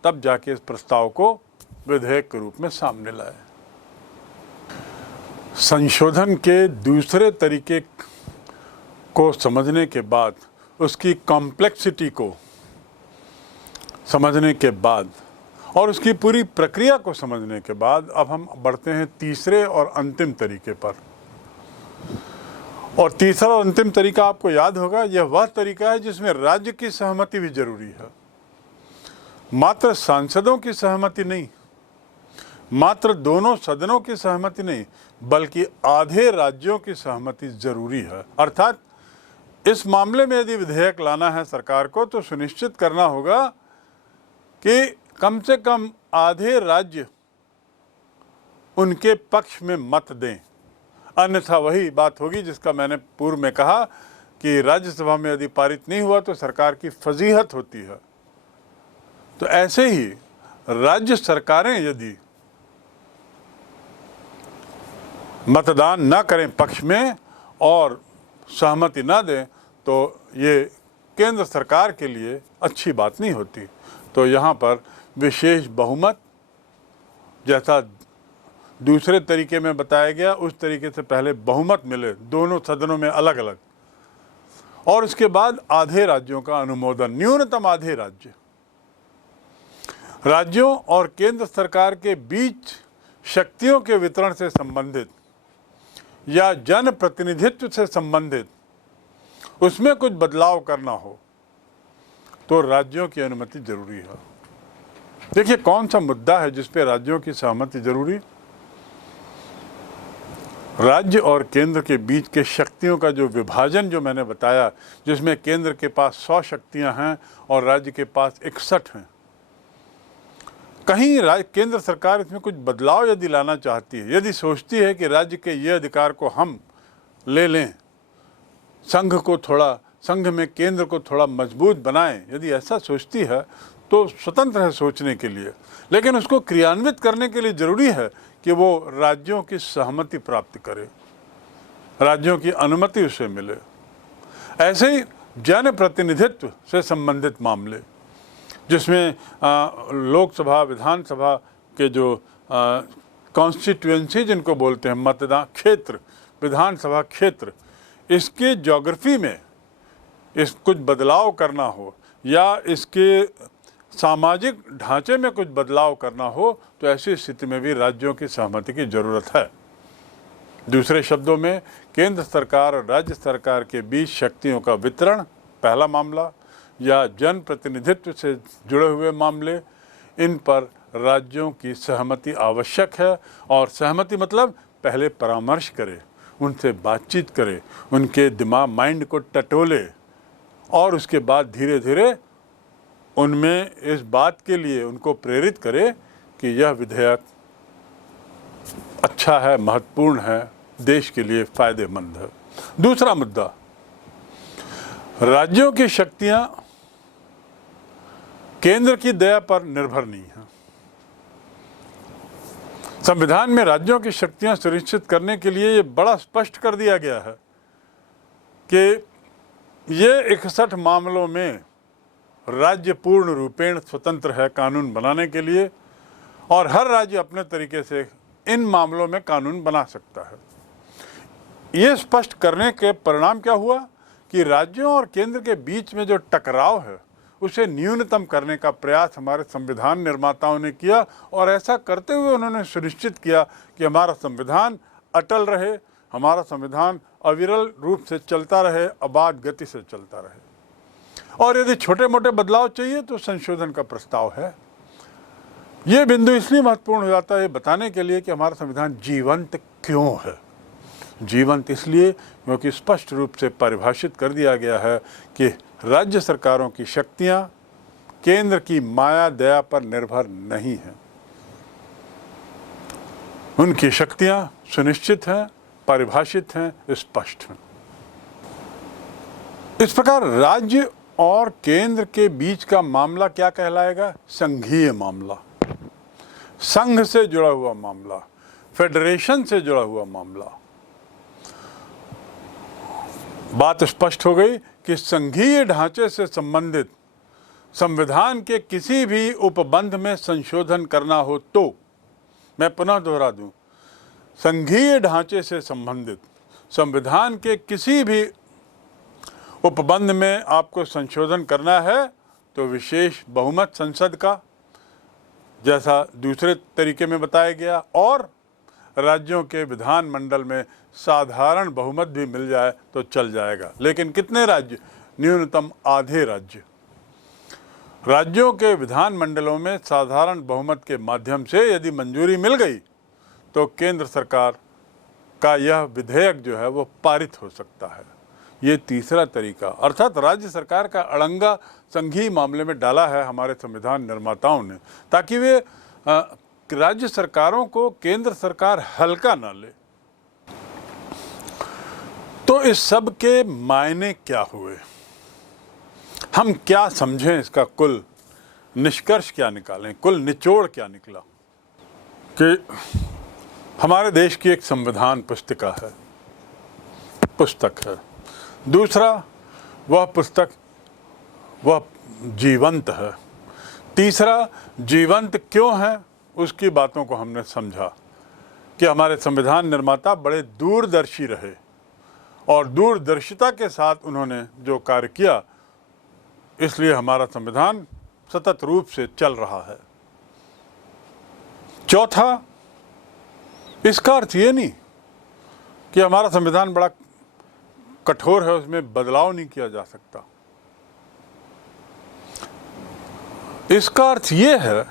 तब जाके इस प्रस्ताव को विधेयक के रूप में सामने लाए। संशोधन के दूसरे तरीके को समझने के बाद, उसकी कॉम्प्लेक्सिटी को समझने के बाद और उसकी पूरी प्रक्रिया को समझने के बाद अब हम बढ़ते हैं तीसरे और अंतिम तरीके पर। और तीसरा और अंतिम तरीका आपको याद होगा, यह वह तरीका है जिसमें राज्य की सहमति भी जरूरी है। मात्र सांसदों की सहमति नहीं, मात्र दोनों सदनों की सहमति नहीं, बल्कि आधे राज्यों की सहमति जरूरी है। अर्थात इस मामले में यदि विधेयक लाना है सरकार को, तो सुनिश्चित करना होगा कि कम से कम आधे राज्य उनके पक्ष में मत दें, अन्यथा वही बात होगी जिसका मैंने पूर्व में कहा कि राज्यसभा में यदि पारित नहीं हुआ तो सरकार की फजीहत होती है। तो ऐसे ही राज्य सरकारें यदि मतदान न करें पक्ष में और सहमति न दें, तो ये केंद्र सरकार के लिए अच्छी बात नहीं होती। तो यहाँ पर विशेष बहुमत, जैसा दूसरे तरीके में बताया गया उस तरीके से पहले बहुमत मिले दोनों सदनों में अलग अलग, और उसके बाद आधे राज्यों का अनुमोदन, न्यूनतम आधे राज्य। राज्यों और केंद्र सरकार के बीच शक्तियों के वितरण से संबंधित या जन प्रतिनिधित्व से संबंधित उसमें कुछ बदलाव करना हो तो राज्यों की अनुमति जरूरी है। देखिए कौन सा मुद्दा है जिस पे राज्यों की सहमति जरूरी। राज्य और केंद्र के बीच के शक्तियों का जो विभाजन जो मैंने बताया, जिसमें केंद्र के पास 100 शक्तियां हैं और राज्य के पास 61 हैं, कहीं केंद्र सरकार इसमें कुछ बदलाव यदि लाना चाहती है, यदि सोचती है कि राज्य के ये अधिकार को हम ले लें, संघ में केंद्र को थोड़ा मजबूत बनाएं, यदि ऐसा सोचती है तो स्वतंत्र है सोचने के लिए, लेकिन उसको क्रियान्वित करने के लिए जरूरी है कि वो राज्यों की सहमति प्राप्त करे, राज्यों की अनुमति उसे मिले। ऐसे ही जन प्रतिनिधित्व से संबंधित मामले, जिसमें लोकसभा विधानसभा के जो कॉन्स्टिट्यूएंसी जिनको बोलते हैं, मतदान क्षेत्र, विधानसभा क्षेत्र, इसके ज्योग्राफी में कुछ बदलाव करना हो या इसके सामाजिक ढांचे में कुछ बदलाव करना हो, तो ऐसी स्थिति में भी राज्यों की सहमति की जरूरत है। दूसरे शब्दों में, केंद्र सरकार और राज्य सरकार के बीच शक्तियों का वितरण पहला मामला, या जन प्रतिनिधित्व से जुड़े हुए मामले, इन पर राज्यों की सहमति आवश्यक है। और सहमति मतलब पहले परामर्श करे, उनसे बातचीत करे, उनके माइंड को टटोले, और उसके बाद धीरे धीरे उनमें इस बात के लिए उनको प्रेरित करे कि यह विधेयक अच्छा है, महत्वपूर्ण है, देश के लिए फायदेमंद है। दूसरा मुद्दा, राज्यों की शक्तियां केंद्र की दया पर निर्भर नहीं है। संविधान में राज्यों की शक्तियां सुनिश्चित करने के लिए ये बड़ा स्पष्ट कर दिया गया है कि ये 61 मामलों में राज्य पूर्ण रूपेण स्वतंत्र है कानून बनाने के लिए, और हर राज्य अपने तरीके से इन मामलों में कानून बना सकता है। ये स्पष्ट करने के परिणाम क्या हुआ कि राज्यों और केंद्र के बीच में जो टकराव है उसे न्यूनतम करने का प्रयास हमारे संविधान निर्माताओं ने किया, और ऐसा करते हुए उन्होंने सुनिश्चित किया कि हमारा संविधान अटल रहे, हमारा संविधान अविरल रूप से चलता रहे, अबाध गति से चलता रहे। और यदि छोटे मोटे बदलाव चाहिए तो संशोधन का प्रस्ताव है। ये बिंदु इसलिए महत्वपूर्ण हो जाता है बताने के लिए कि हमारा संविधान जीवंत क्यों है। जीवंत इसलिए क्योंकि स्पष्ट रूप से परिभाषित कर दिया गया है कि राज्य सरकारों की शक्तियां केंद्र की माया दया पर निर्भर नहीं हैं। उनकी शक्तियां सुनिश्चित हैं, परिभाषित हैं, स्पष्ट हैं। इस प्रकार राज्य और केंद्र के बीच का मामला क्या कहलाएगा? संघीय मामला, संघ से जुड़ा हुआ मामला, फेडरेशन से जुड़ा हुआ मामला। बात स्पष्ट हो गई कि संघीय ढांचे से संबंधित संविधान के किसी भी उपबंध में संशोधन करना हो तो, मैं पुनः दोहरा दूं, संघीय ढांचे से संबंधित संविधान के किसी भी उपबंध में आपको संशोधन करना है तो विशेष बहुमत संसद का, जैसा दूसरे तरीके में बताया गया, और राज्यों के विधानमंडल में साधारण बहुमत भी मिल जाए तो चल जाएगा। लेकिन कितने राज्य? न्यूनतम आधे राज्य। राज्यों के विधानमंडलों में साधारण बहुमत के माध्यम से यदि मंजूरी मिल गई तो केंद्र सरकार का यह विधेयक जो है वो पारित हो सकता है। ये तीसरा तरीका, अर्थात राज्य सरकार का अड़ंगा संघीय मामले में डाला है हमारे संविधान निर्माताओं ने, ताकि वे राज्य सरकारों को केंद्र सरकार हल्का ना ले। तो इस सब के मायने क्या हुए, हम क्या समझें, इसका कुल निष्कर्ष क्या निकालें, कुल निचोड़ क्या निकला? कि हमारे देश की एक संविधान पुस्तिका है, पुस्तक है। दूसरा, वह पुस्तक वह जीवंत है। तीसरा, जीवंत क्यों है उसकी बातों को हमने समझा कि हमारे संविधान निर्माता बड़े दूरदर्शी रहे और दूरदर्शिता के साथ उन्होंने जो कार्य किया, इसलिए हमारा संविधान सतत रूप से चल रहा है। चौथा, इसका अर्थ ये नहीं कि हमारा संविधान बड़ा कठोर है, उसमें बदलाव नहीं किया जा सकता। इसका अर्थ ये है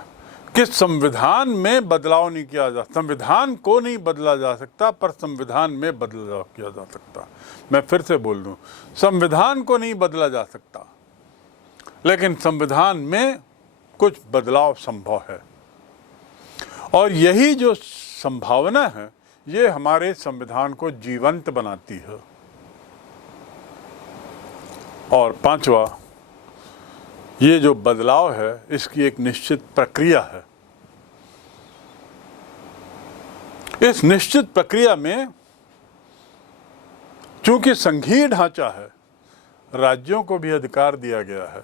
कि संविधान में बदलाव नहीं किया जा, संविधान को नहीं बदला जा सकता, पर संविधान में बदलाव किया जा सकता। मैं फिर से बोल दूं, संविधान को नहीं बदला जा सकता, लेकिन संविधान में कुछ बदलाव संभव है। और यही जो संभावना है, ये हमारे संविधान को जीवंत बनाती है। और पांचवा, ये जो बदलाव है, इसकी एक निश्चित प्रक्रिया है। इस निश्चित प्रक्रिया में चूंकि संघीय ढांचा है, राज्यों को भी अधिकार दिया गया है।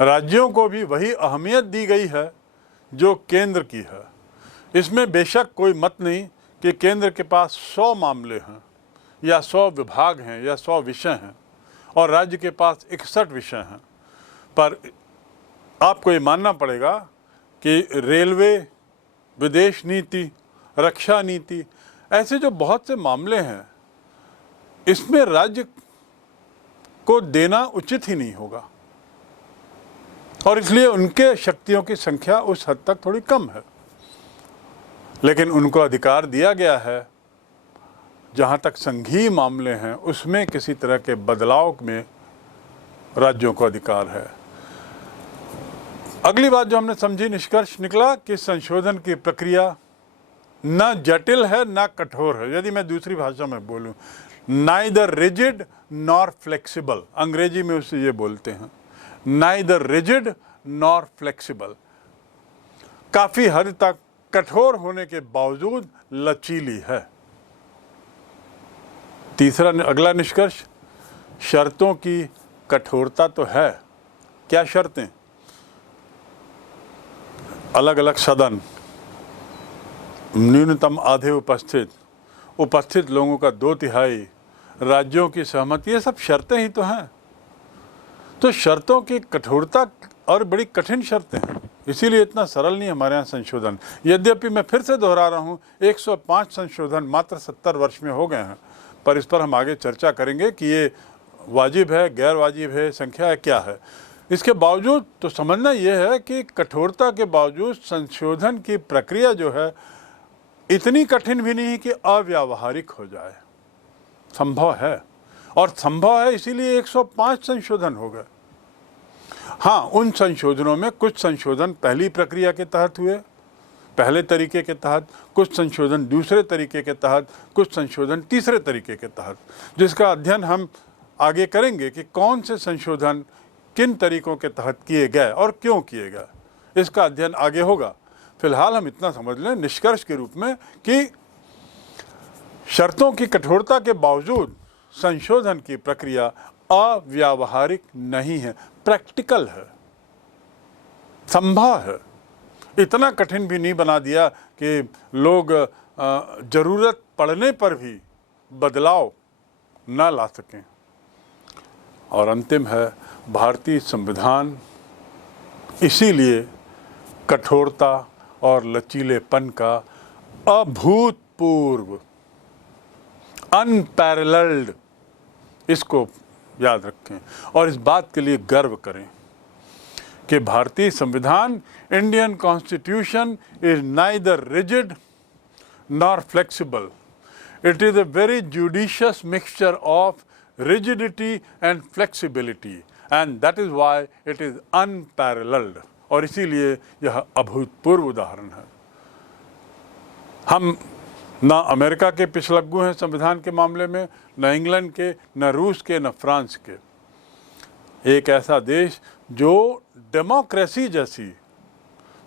राज्यों को भी वही अहमियत दी गई है जो केंद्र की है। इसमें बेशक कोई मत नहीं कि केंद्र के पास 100 मामले हैं या 100 विभाग हैं या 100 विषय हैं और राज्य के पास 61 विषय हैं, पर आपको ये मानना पड़ेगा कि रेलवे, विदेश नीति, रक्षा नीति, ऐसे जो बहुत से मामले हैं, इसमें राज्य को देना उचित ही नहीं होगा और इसलिए उनके शक्तियों की संख्या उस हद तक थोड़ी कम है। लेकिन उनको अधिकार दिया गया है, जहाँ तक संघीय मामले हैं उसमें किसी तरह के बदलाव में राज्यों को अधिकार है। अगली बात जो हमने समझी, निष्कर्ष निकला कि संशोधन की प्रक्रिया न जटिल है न कठोर है। यदि मैं दूसरी भाषा में बोलूं, नाइदर रिजिड नॉर फ्लेक्सिबल, अंग्रेजी में उसे ये बोलते हैं, नाइदर रिजिड नॉर फ्लेक्सिबल, काफी हद तक कठोर होने के बावजूद लचीली है। तीसरा, अगला निष्कर्ष, शर्तों की कठोरता तो है। क्या शर्तें? अलग अलग सदन, न्यूनतम आधे उपस्थित लोगों का 2/3, राज्यों की सहमति, ये सब शर्तें ही तो हैं। तो शर्तों की कठोरता और बड़ी कठिन शर्तें हैं, इसीलिए इतना सरल नहीं हमारे यहाँ संशोधन। यद्यपि मैं फिर से दोहरा रहा हूँ, 105 संशोधन मात्र 70 वर्ष में हो गए हैं, पर इस पर हम आगे चर्चा करेंगे कि ये वाजिब है, गैर वाजिब है, संख्या है, क्या है। इसके बावजूद तो समझना यह है कि कठोरता के बावजूद संशोधन की प्रक्रिया जो है इतनी कठिन भी नहीं कि अव्यावहारिक हो जाए, संभव है। और संभव है इसीलिए 105 संशोधन हो गए। हाँ, उन संशोधनों में कुछ संशोधन पहली प्रक्रिया के तहत हुए, पहले तरीके के तहत, कुछ संशोधन दूसरे तरीके के तहत, कुछ संशोधन तीसरे तरीके के तहत, जिसका अध्ययन हम आगे करेंगे कि कौन से संशोधन किन तरीकों के तहत किए गए और क्यों किए गए, इसका अध्ययन आगे होगा। फिलहाल हम इतना समझ लें निष्कर्ष के रूप में कि शर्तों की कठोरता के बावजूद संशोधन की प्रक्रिया अव्यावहारिक नहीं है, प्रैक्टिकल है, संभव है। इतना कठिन भी नहीं बना दिया कि लोग जरूरत पड़ने पर भी बदलाव न ला सकें। और अंतिम है, भारतीय संविधान इसीलिए कठोरता और लचीलेपन का अभूतपूर्व, अनपैरेलल्ड, इसको याद रखें और इस बात के लिए गर्व करें कि भारतीय संविधान, Indian constitution, is neither rigid nor flexible, it is a very judicious mixture of rigidity and flexibility, and that is why it is unparalleled। और इसीलिए यह अभूतपूर्व उदाहरण है। हम न अमेरिका के पिछलग्गू हैं संविधान के मामले में, न इंग्लैंड के, न रूस के, न फ्रांस के। एक ऐसा देश जो डेमोक्रेसी जैसी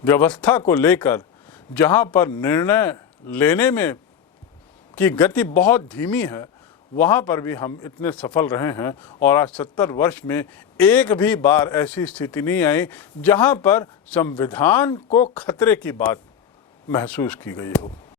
व्यवस्था को लेकर, जहां पर निर्णय लेने में की गति बहुत धीमी है, वहाँ पर भी हम इतने सफल रहे हैं। और आज 70 वर्ष में एक भी बार ऐसी स्थिति नहीं आई जहाँ पर संविधान को खतरे की बात महसूस की गई हो।